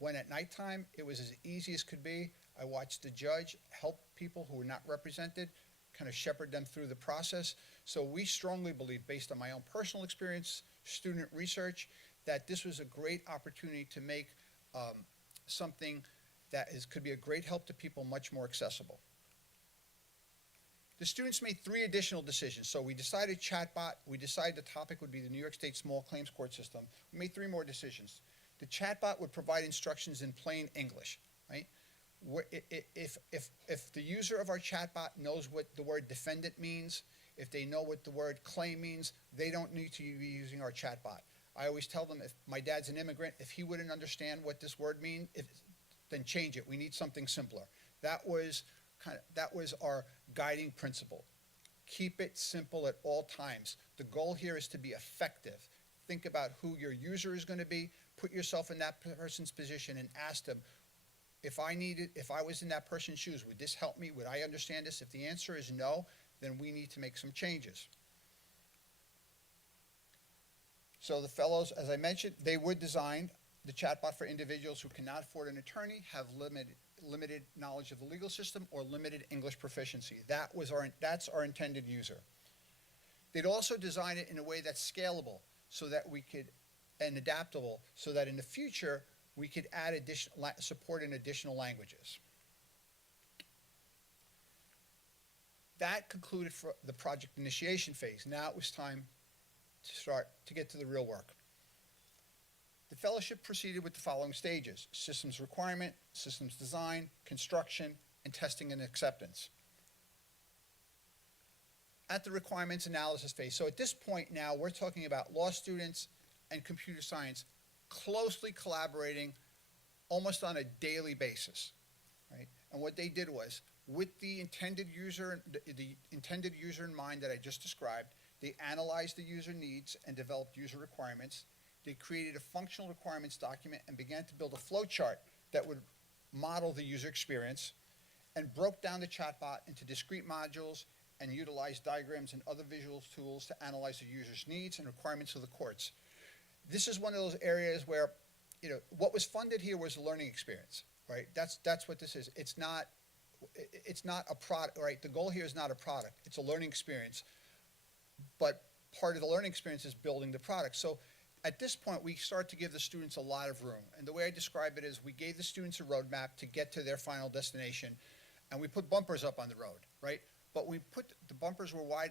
when at nighttime it was as easy as could be. I watched the judge help people who were not represented, kind of shepherd them through the process. So we strongly believe, based on my own personal experience, student research, that this was a great opportunity to make something that could be a great help to people much more accessible. The students made 3 additional decisions. So we decided chatbot. We decided the topic would be the New York State Small Claims Court System. We made 3 more decisions. The chatbot would provide instructions in plain English, right? If the user of our chatbot knows what the word defendant means, if they know what the word claim means, they don't need to be using our chatbot. I always tell them, if my dad's an immigrant, if he wouldn't understand what this word means, then change it. We need something simpler. That was our guiding principle. Keep it simple at all times. The goal here is to be effective. Think about who your user is going to be. Put yourself in that person's position and ask them, if I was in that person's shoes, would this help me? Would I understand this? If the answer is no, then we need to make some changes. So the fellows, as I mentioned, they would design the chatbot for individuals who cannot afford an attorney, have limited knowledge of the legal system, or limited English proficiency. That's our intended user. They'd also design it in a way that's scalable, so that and adaptable, so that in the future we could add support in additional languages. That concluded for the project initiation phase. Now it was time to get to the real work. The fellowship proceeded with the following stages: systems requirement, systems design, construction, and testing and acceptance. At the requirements analysis phase, so at this point now we're talking about law students and computer science closely collaborating almost on a daily basis, right? And what they did was, with the intended user in mind that I just described, they analyzed the user needs and developed user requirements. They created a functional requirements document and began to build a flow chart that would model the user experience, and broke down the chatbot into discrete modules and utilize diagrams and other visual tools to analyze the user's needs and requirements of the courts. This is one of those areas where, what was funded here was a learning experience, right? That's what this is. It's not a product, right? The goal here is not a product. It's a learning experience. But part of the learning experience is building the product. So at this point, we start to give the students a lot of room. And the way I describe it is we gave the students a roadmap to get to their final destination, and we put bumpers up on the road, right? But the bumpers were wide.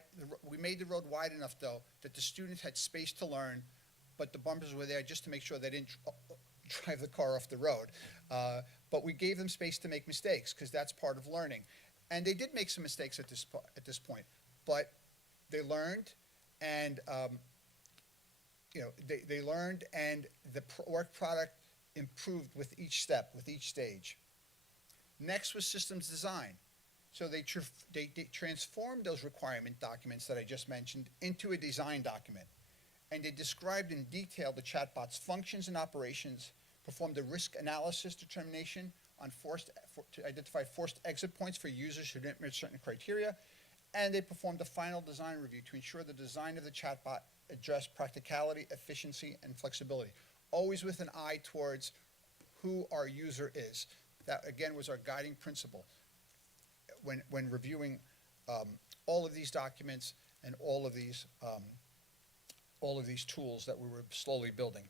We made the road wide enough, though, that the students had space to learn, but the bumpers were there just to make sure they didn't drive the car off the road. But we gave them space to make mistakes, because that's part of learning. And they did make some mistakes at this point, but they learned, and they learned, and the work product improved with each step, with each stage. Next was systems design. So they transformed those requirement documents that I just mentioned into a design document. And they described in detail the chatbot's functions and operations, performed a risk analysis determination on to identify forced exit points for users who didn't meet certain criteria, and they performed a final design review to ensure the design of the chatbot addressed practicality, efficiency, and flexibility, always with an eye towards who our user is. That, again, was our guiding principle when reviewing all of these documents and all of these tools that we were slowly building.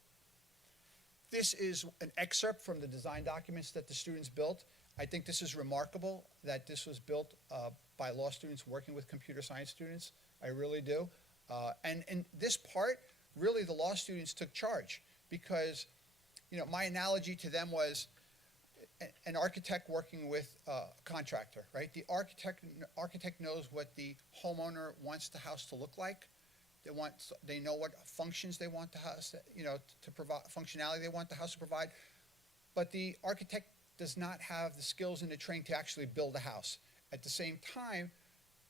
This is an excerpt from the design documents that the students built. I think this is remarkable that this was built by law students working with computer science students. I really do. And in this part, really the law students took charge, because my analogy to them was an architect working with a contractor, right? The architect knows what the homeowner wants the house to look like. They know what functions they want the house, to provide, functionality they want the house to provide. But the architect does not have the skills and the training to actually build a house. At the same time,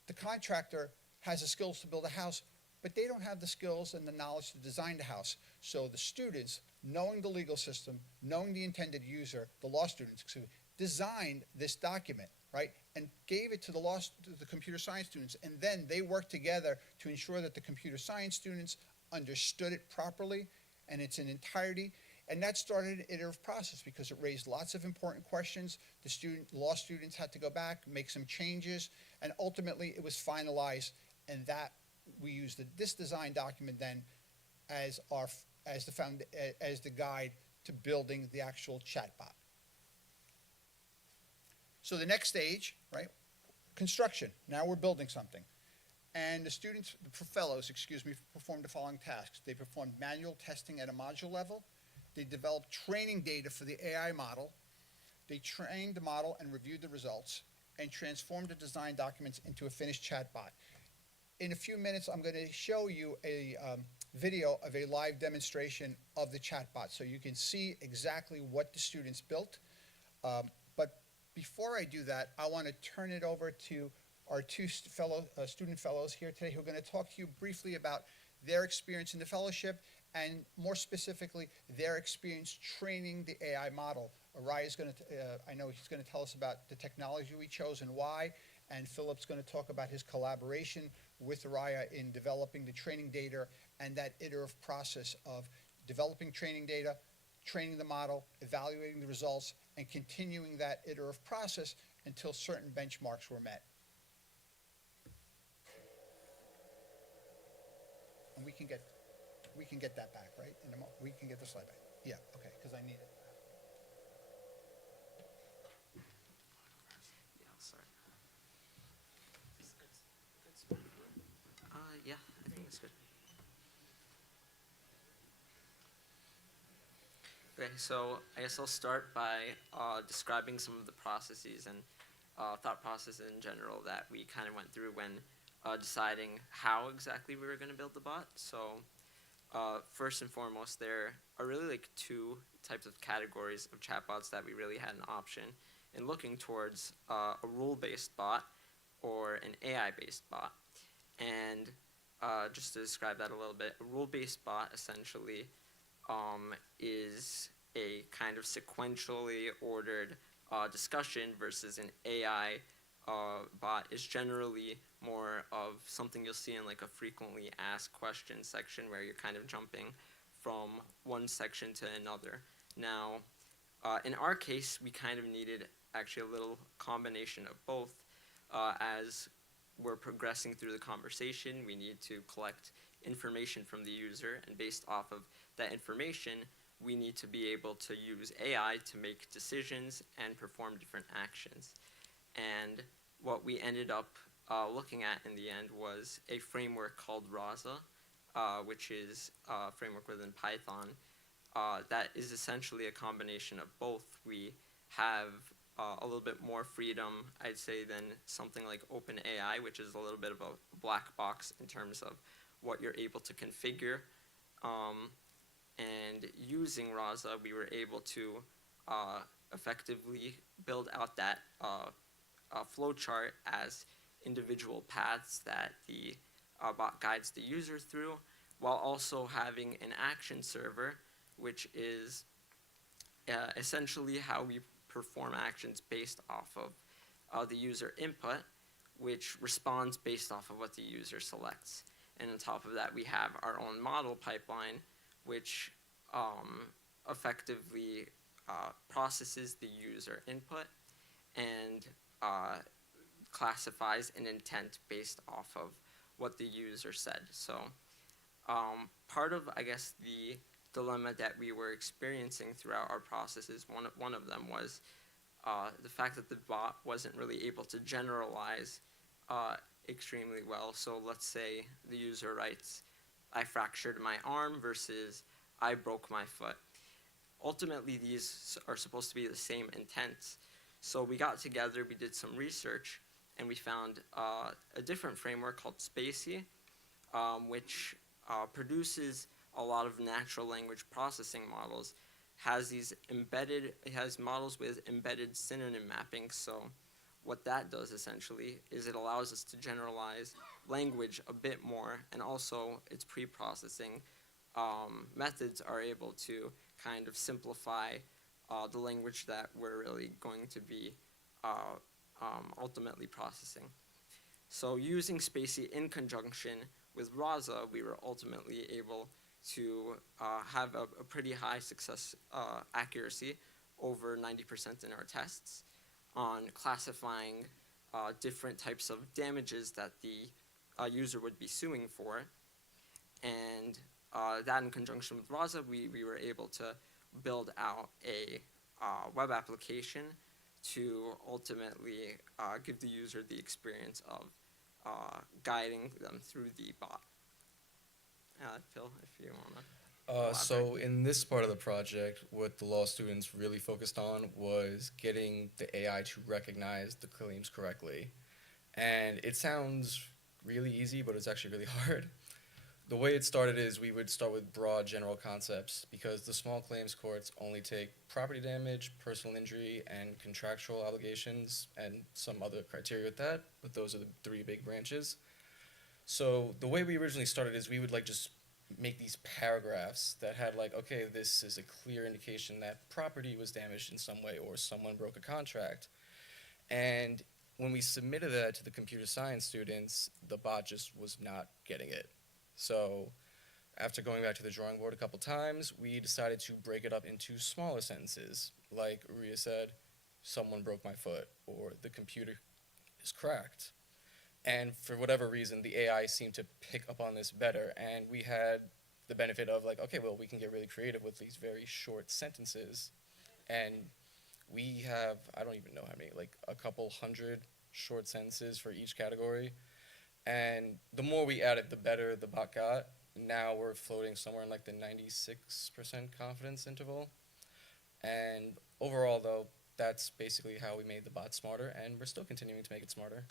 the contractor has the skills to build a house, but they don't have the skills and the knowledge to design the house. So the students, knowing the legal system, knowing the intended user, the law students, designed this document, right, and gave it to the computer science students. And then they worked together to ensure that the computer science students understood it properly and its in entirety. And that started an iterative process, because it raised lots of important questions. The law students had to go back, make some changes, and ultimately it was finalized. And that we used this design document then as the guide to building the actual chatbot. So the next stage, right, construction. Now we're building something. And the fellows, performed the following tasks. They performed manual testing at a module level. They developed training data for the AI model. They trained the model and reviewed the results, and transformed the design documents into a finished chatbot. In a few minutes, I'm going to show you a video of a live demonstration of the chatbot, so you can see exactly what the students built. But before I do that, I want to turn it over to our two student fellows here today, who are going to talk to you briefly about their experience in the fellowship, and more specifically, their experience training the AI model. Araya is going to, I know he's going to tell us about the technology we chose and why, and Philip's going to talk about his collaboration with Araya in developing the training data and that iterative process of developing training data, training the model, evaluating the results, and continuing that iterative process until certain benchmarks were met. And we can get that back, right? We can get the slide back. Yeah, okay, because I need it. Yeah, I'll start. Yeah, I think it's good. Okay, so I guess I'll start by describing some of the processes and thought process in general that we kind of went through when deciding how exactly we were going to build the bot. So first and foremost, there are really like two types of categories of chatbots that we really had an option in looking towards: a rule-based bot or an AI-based bot. And just to describe that a little bit, a rule-based bot essentially is a kind of sequentially ordered discussion, versus an AI bot is generally more of something you'll see in like a frequently asked questions section where you're kind of jumping from one section to another. Now, in our case, we kind of needed actually a little combination of both. As we're progressing through the conversation, we need to collect information from the user, and based off of that information, we need to be able to use AI to make decisions and perform different actions. And what we ended up looking at in the end was a framework called Rasa, which is a framework within Python that is essentially a combination of both. We have a little bit more freedom, I'd say, than something like OpenAI, which is a little bit of a black box in terms of what you're able to configure. And using Rasa, we were able to effectively build out that flowchart as individual paths that the bot guides the user through, while also having an action server, which is essentially how we perform actions based off of the user input, which responds based off of what the user selects. And on top of that, we have our own model pipeline, which effectively processes the user input and classifies an intent based off of what the user said. So part of, I guess, the dilemma that we were experiencing throughout our processes, one of them was the fact that the bot wasn't really able to generalize extremely well. So let's say the user writes, I fractured my arm versus I broke my foot. Ultimately, these are supposed to be the same intents. So we got together, we did some research, and we found a different framework called Spacey, which produces a lot of natural language processing models, it has models with embedded synonym mapping. So what that does essentially is it allows us to generalize language a bit more, and also its pre-processing methods are able to kind of simplify the language that we're really going to be ultimately processing. So using Spacey in conjunction with Rasa, we were ultimately able to have a pretty high success accuracy, over 90% in our tests, on classifying different types of damages that the user would be suing for. And that in conjunction with Rasa, we were able to build out a web application to ultimately give the user the experience of guiding them through the bot. Phil, if you want to. So in this part of the project, what the law students really focused on was getting the AI to recognize the claims correctly. And it sounds really easy, but it's actually really hard. The way it started is we would start with broad general concepts, because the small claims courts only take property damage, personal injury, and contractual obligations, and some other criteria with that, but those are the three big branches. So the way we originally started is we would just make these paragraphs that had okay, this is a clear indication that property was damaged in some way or someone broke a contract. And when we submitted that to the computer science students, the bot just was not getting it. So after going back to the drawing board a couple times, we decided to break it up into smaller sentences. Like Ria said, someone broke my foot, or the computer is cracked. And for whatever reason, the AI seemed to pick up on this better, and we had the benefit of okay, well, we can get really creative with these very short sentences. And we have, I don't even know how many, a couple hundred short sentences for each category. And the more we added, the better the bot got. Now we're floating somewhere in the 96% confidence interval. And overall, though, that's basically how we made the bot smarter, and we're still continuing to make it smarter.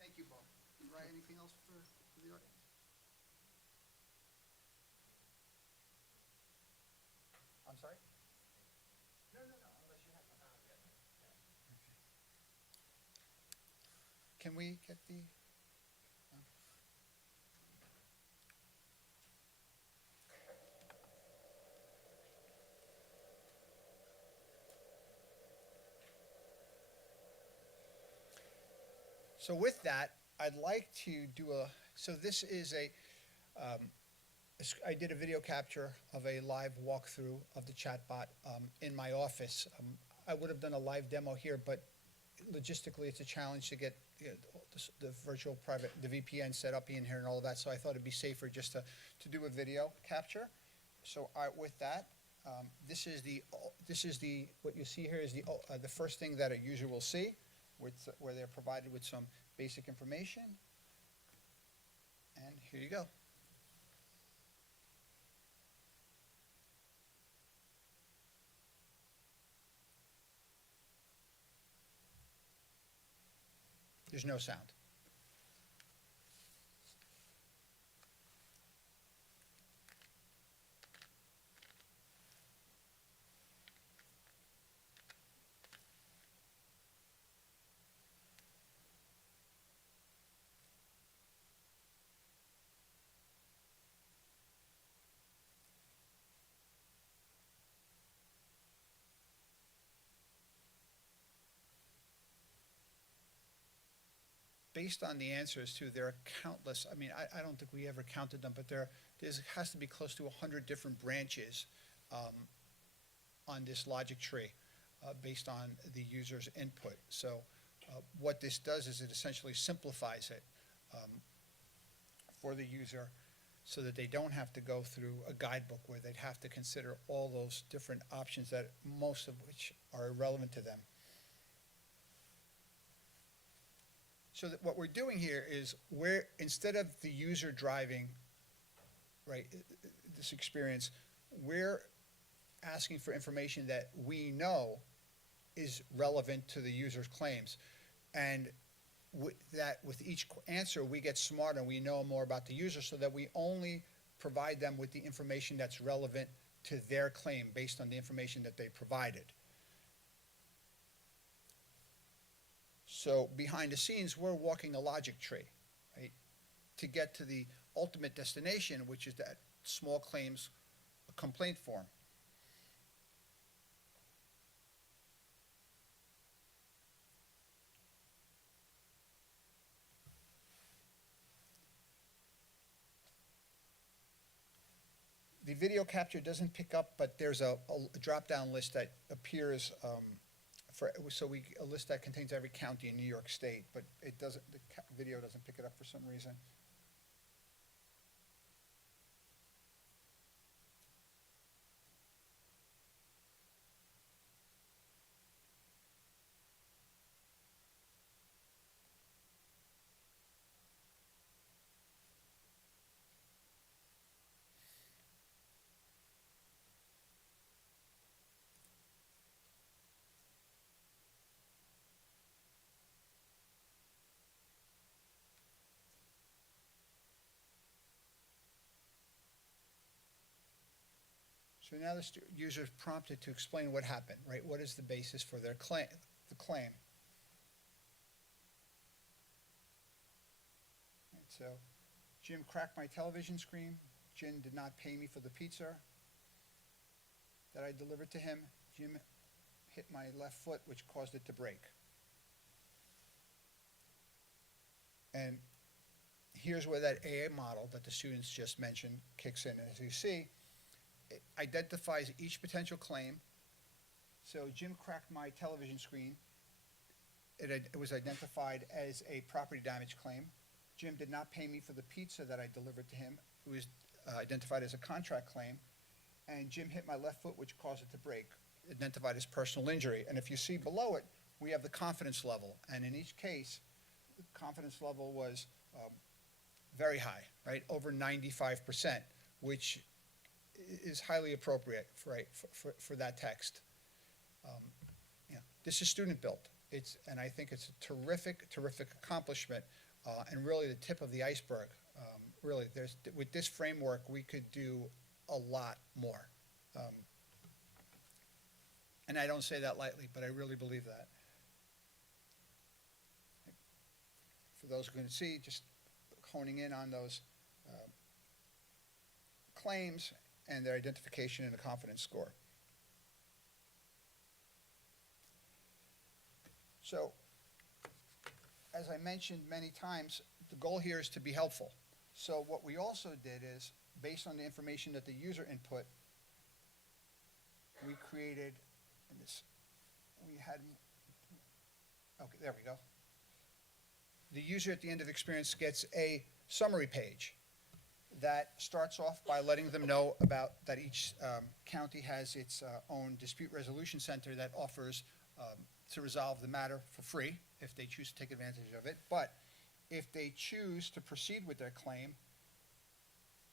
Thank you, Bob. Right, anything else for the audience? I'm sorry? No, unless you have. Can we get the? So with that, I'd like to do so this is I did a video capture of a live walkthrough of the chatbot in my office. I would have done a live demo here, but logistically, it's a challenge to get the virtual private, the VPN set up in here and all of that, so I thought it'd be safer just to do a video capture. So with that, this is what you see here is the first thing that a user will see, where they're provided with some basic information. And here you go. There's no sound. Based on the answers too, there are countless, I mean, I don't think we ever counted them, but there has to be close to 100 different branches on this logic tree based on the user's input. So what this does is it essentially simplifies it for the user so that they don't have to go through a guidebook where they'd have to consider all those different options that most of which are irrelevant to them. So that what we're doing here is instead of the user driving, right, this experience, we're asking for information that we know is relevant to the user's claims. And with each answer, we get smarter and we know more about the user so that we only provide them with the information that's relevant to their claim based on the information that they provided. So behind the scenes, we're walking a logic tree, right, to get to the ultimate destination, which is that small claims complaint form. The video capture doesn't pick up, but there's a drop-down list that appears a list that contains every county in New York State, but it doesn't. The video doesn't pick it up for some reason. So now the user is prompted to explain what happened, right? What is the basis for their claim, the claim? Right, so Jim cracked my television screen. Jim did not pay me for the pizza that I delivered to him. Jim hit my left foot, which caused it to break. And here's where that AA model that the students just mentioned kicks in. As you see, it identifies each potential claim. So Jim cracked my television screen. It was identified as a property damage claim. Jim did not pay me for the pizza that I delivered to him. It was identified as a contract claim. And Jim hit my left foot, which caused it to break, identified as personal injury. And if you see below it, we have the confidence level. And in each case, the confidence level was very high, right? Over 95%, which is highly appropriate for that text. This is student built. And I think it's a terrific accomplishment, and really the tip of the iceberg. Really, with this framework, we could do a lot more. And I don't say that lightly, but I really believe that. For those who can see, just honing in on those claims and their identification and a confidence score. So as I mentioned many times, the goal here is to be helpful. So what we also did is, based on the information that the user input, we created, and this, we had, okay, there we go. The user at the end of the experience gets a summary page that starts off by letting them know about that each county has its own dispute resolution center that offers to resolve the matter for free if they choose to take advantage of it. But if they choose to proceed with their claim,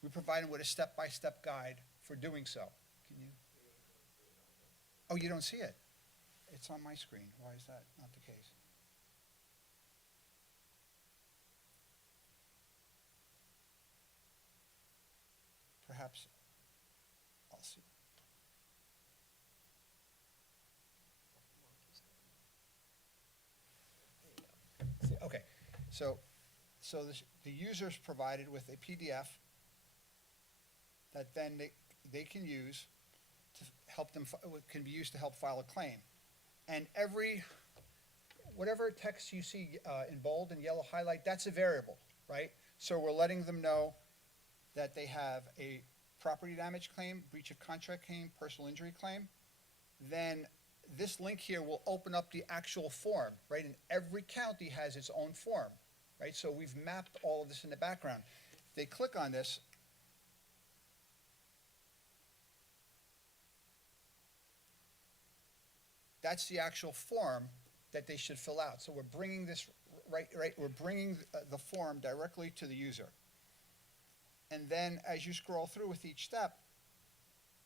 we provide them with a step-by-step guide for doing so. Can you? Oh, you don't see it? It's on my screen. Why is that not the case? Perhaps I'll see. Okay, so the user's provided with a PDF that then they can use to help them, can be used to help file a claim. And whatever text you see in bold and yellow highlight, that's a variable, right? So we're letting them know that they have a property damage claim, breach of contract claim, personal injury claim. Then this link here will open up the actual form, right? And every county has its own form, right? So we've mapped all of this in the background. If they click on this, that's the actual form that they should fill out. So we're bringing this, we're bringing the form directly to the user. And then as you scroll through with each step,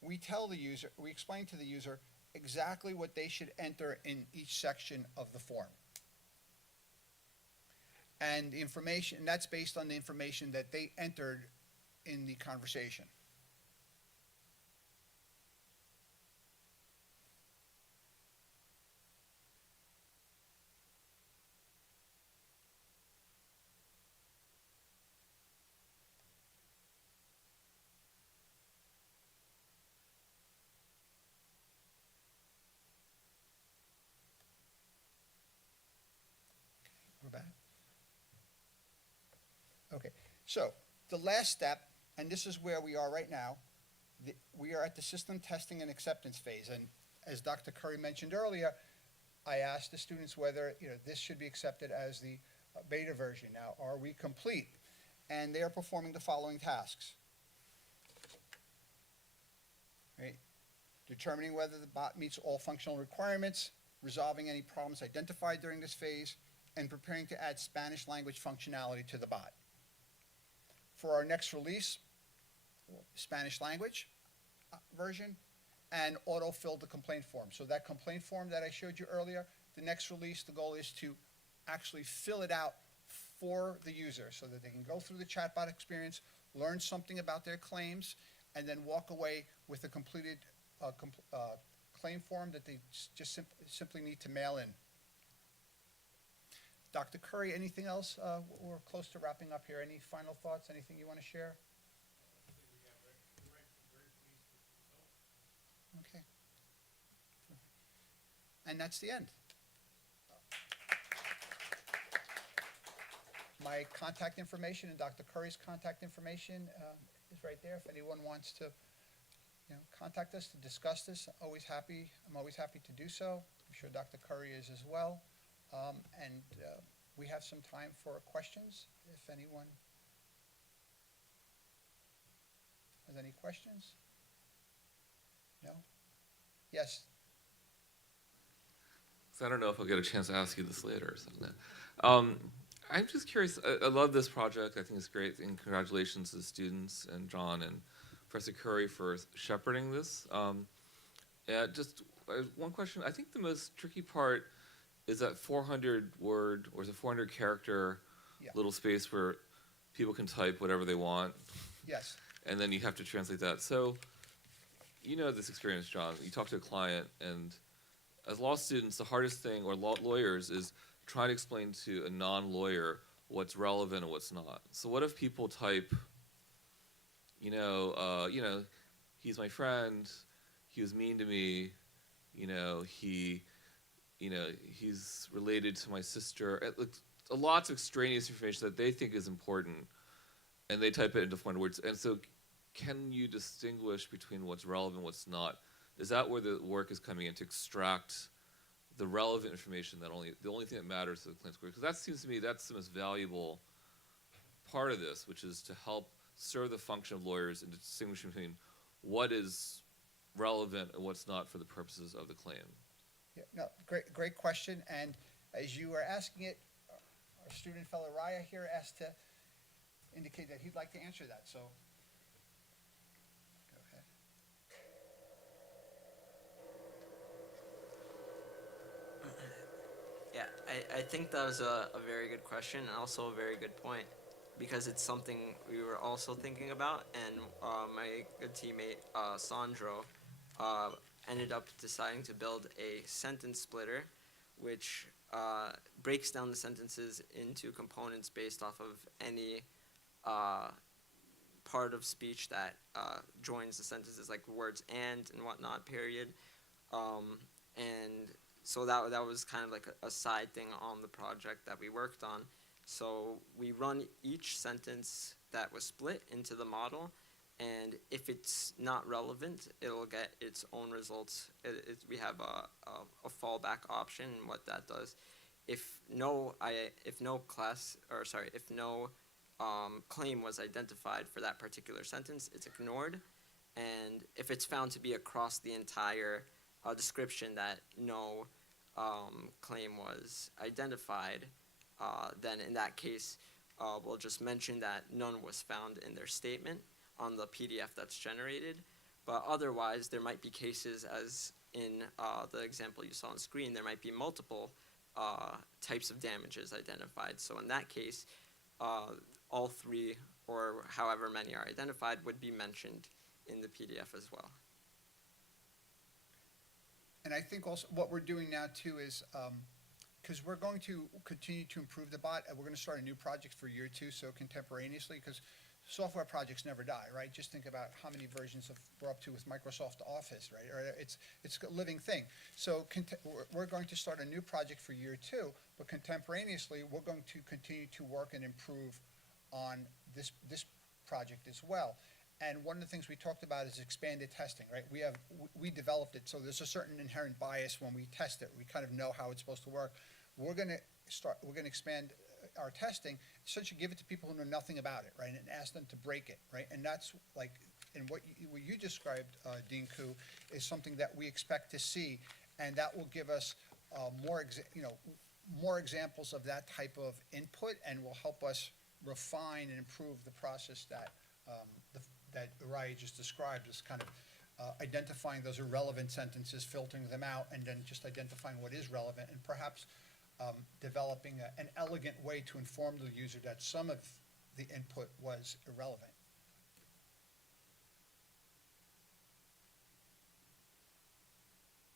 we explain to the user exactly what they should enter in each section of the form. And the information, and that's based on the information that they entered in the conversation. We're back. Okay, so the last step, and this is where we are right now, we are at the system testing and acceptance phase. And as Dr. Curry mentioned earlier, I asked the students whether this should be accepted as the beta version. Now, are we complete? And they are performing the following tasks. Right? Determining whether the bot meets all functional requirements, resolving any problems identified during this phase, and preparing to add Spanish language functionality to the bot. For our next release, Spanish language version, and auto-fill the complaint form. So that complaint form that I showed you earlier, the next release, the goal is to actually fill it out for the user so that they can go through the chatbot experience, learn something about their claims, and then walk away with a completed claim form that they just simply need to mail in. Dr. Curry, anything else? We're close to wrapping up here. Any final thoughts? Anything you want to share? Okay. And that's the end. My contact information and Dr. Curry's contact information is right there. If anyone wants to contact us to discuss this, I'm always happy to do so. I'm sure Dr. Curry is as well. And we have some time for questions, if anyone has any questions. No? Yes? So I don't know if I'll get a chance to ask you this later or something. I'm just curious, I love this project, I think it's great, and congratulations to the students and John and Professor Curry for shepherding this. Just one question, I think the most tricky part is that 400 word, or is it 400 character little space where people can type whatever they want? Yes. And then you have to translate that. So, you know this experience, John. You talk to a client, and as law students, the hardest thing, or lawyers, is trying to explain to a non-lawyer what's relevant and what's not. So what if people type, he's my friend, he was mean to me, he's related to my sister. lots of extraneous information that they think is important, and they type it into foreign words. And so, can you distinguish between what's relevant and what's not? Is that where the work is coming in to extract the relevant information the only thing that matters to the claims court? Because that seems to me that's the most valuable part of this, which is to help serve the function of lawyers and to distinguish between what is relevant and what's not for the purposes of the claim. Yeah, no, great question. And as you were asking it, our student fellow Raya here asked to indicate that he'd like to answer that. So, go ahead. Yeah, I think that was a very good question and also a very good point, because it's something we were also thinking about, and my good teammate Sandro ended up deciding to build a sentence splitter, which breaks down the sentences into components based off of any part of speech that joins the sentences, like words and whatnot, period. And so that was kind of like a side thing on the project that we worked on. So we run each sentence that was split into the model, and if it's not relevant, it'll get its own results. We have a fallback option, and what that does, if no claim was identified for that particular sentence, it's ignored, and if it's found to be across the entire description that no claim was identified, then in that case, we'll just mention that none was found in their statement on the PDF that's generated. But otherwise, there might be cases, as in the example you saw on screen, there might be multiple types of damages identified. So in that case, all three, or however many are identified, would be mentioned in the PDF as well. And I think also what we're doing now too is, because we're going to continue to improve the bot, and we're going to start a new project for year 2, so contemporaneously, because software projects never die, right? Just think about how many versions we're up to with Microsoft Office, right? Or it's a living thing. So we're going to start a new project for year 2, but contemporaneously, we're going to continue to work and improve on this project as well. And one of the things we talked about is expanded testing, right? We developed it, so there's a certain inherent bias when we test it. We kind of know how it's supposed to work. We're going to expand our testing, essentially give it to people who know nothing about it, right? And ask them to break it, right? And that's like, and what you described, Deane Koo, is something that we expect to see, and that will give us more examples of that type of input, and will help us refine and improve the process that that Raya just described, as kind of identifying those irrelevant sentences, filtering them out, and then just identifying what is relevant, and perhaps developing an elegant way to inform the user that some of the input was irrelevant.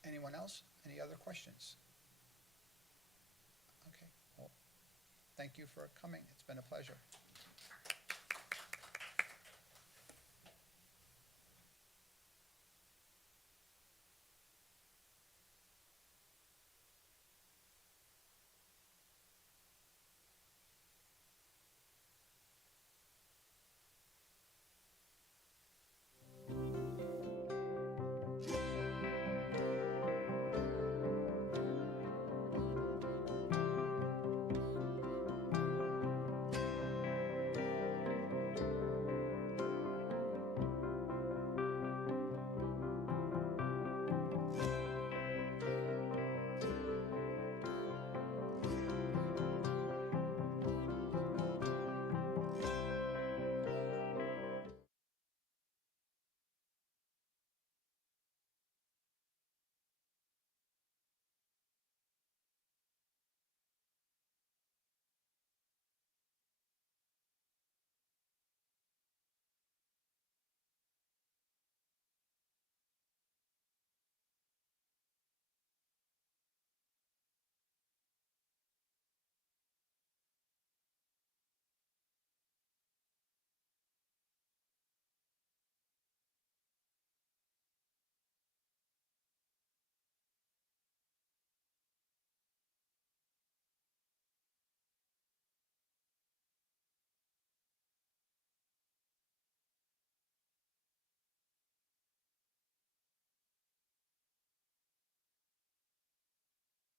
Anyone else? Any other questions? Okay, well, thank you for coming. It's been a pleasure.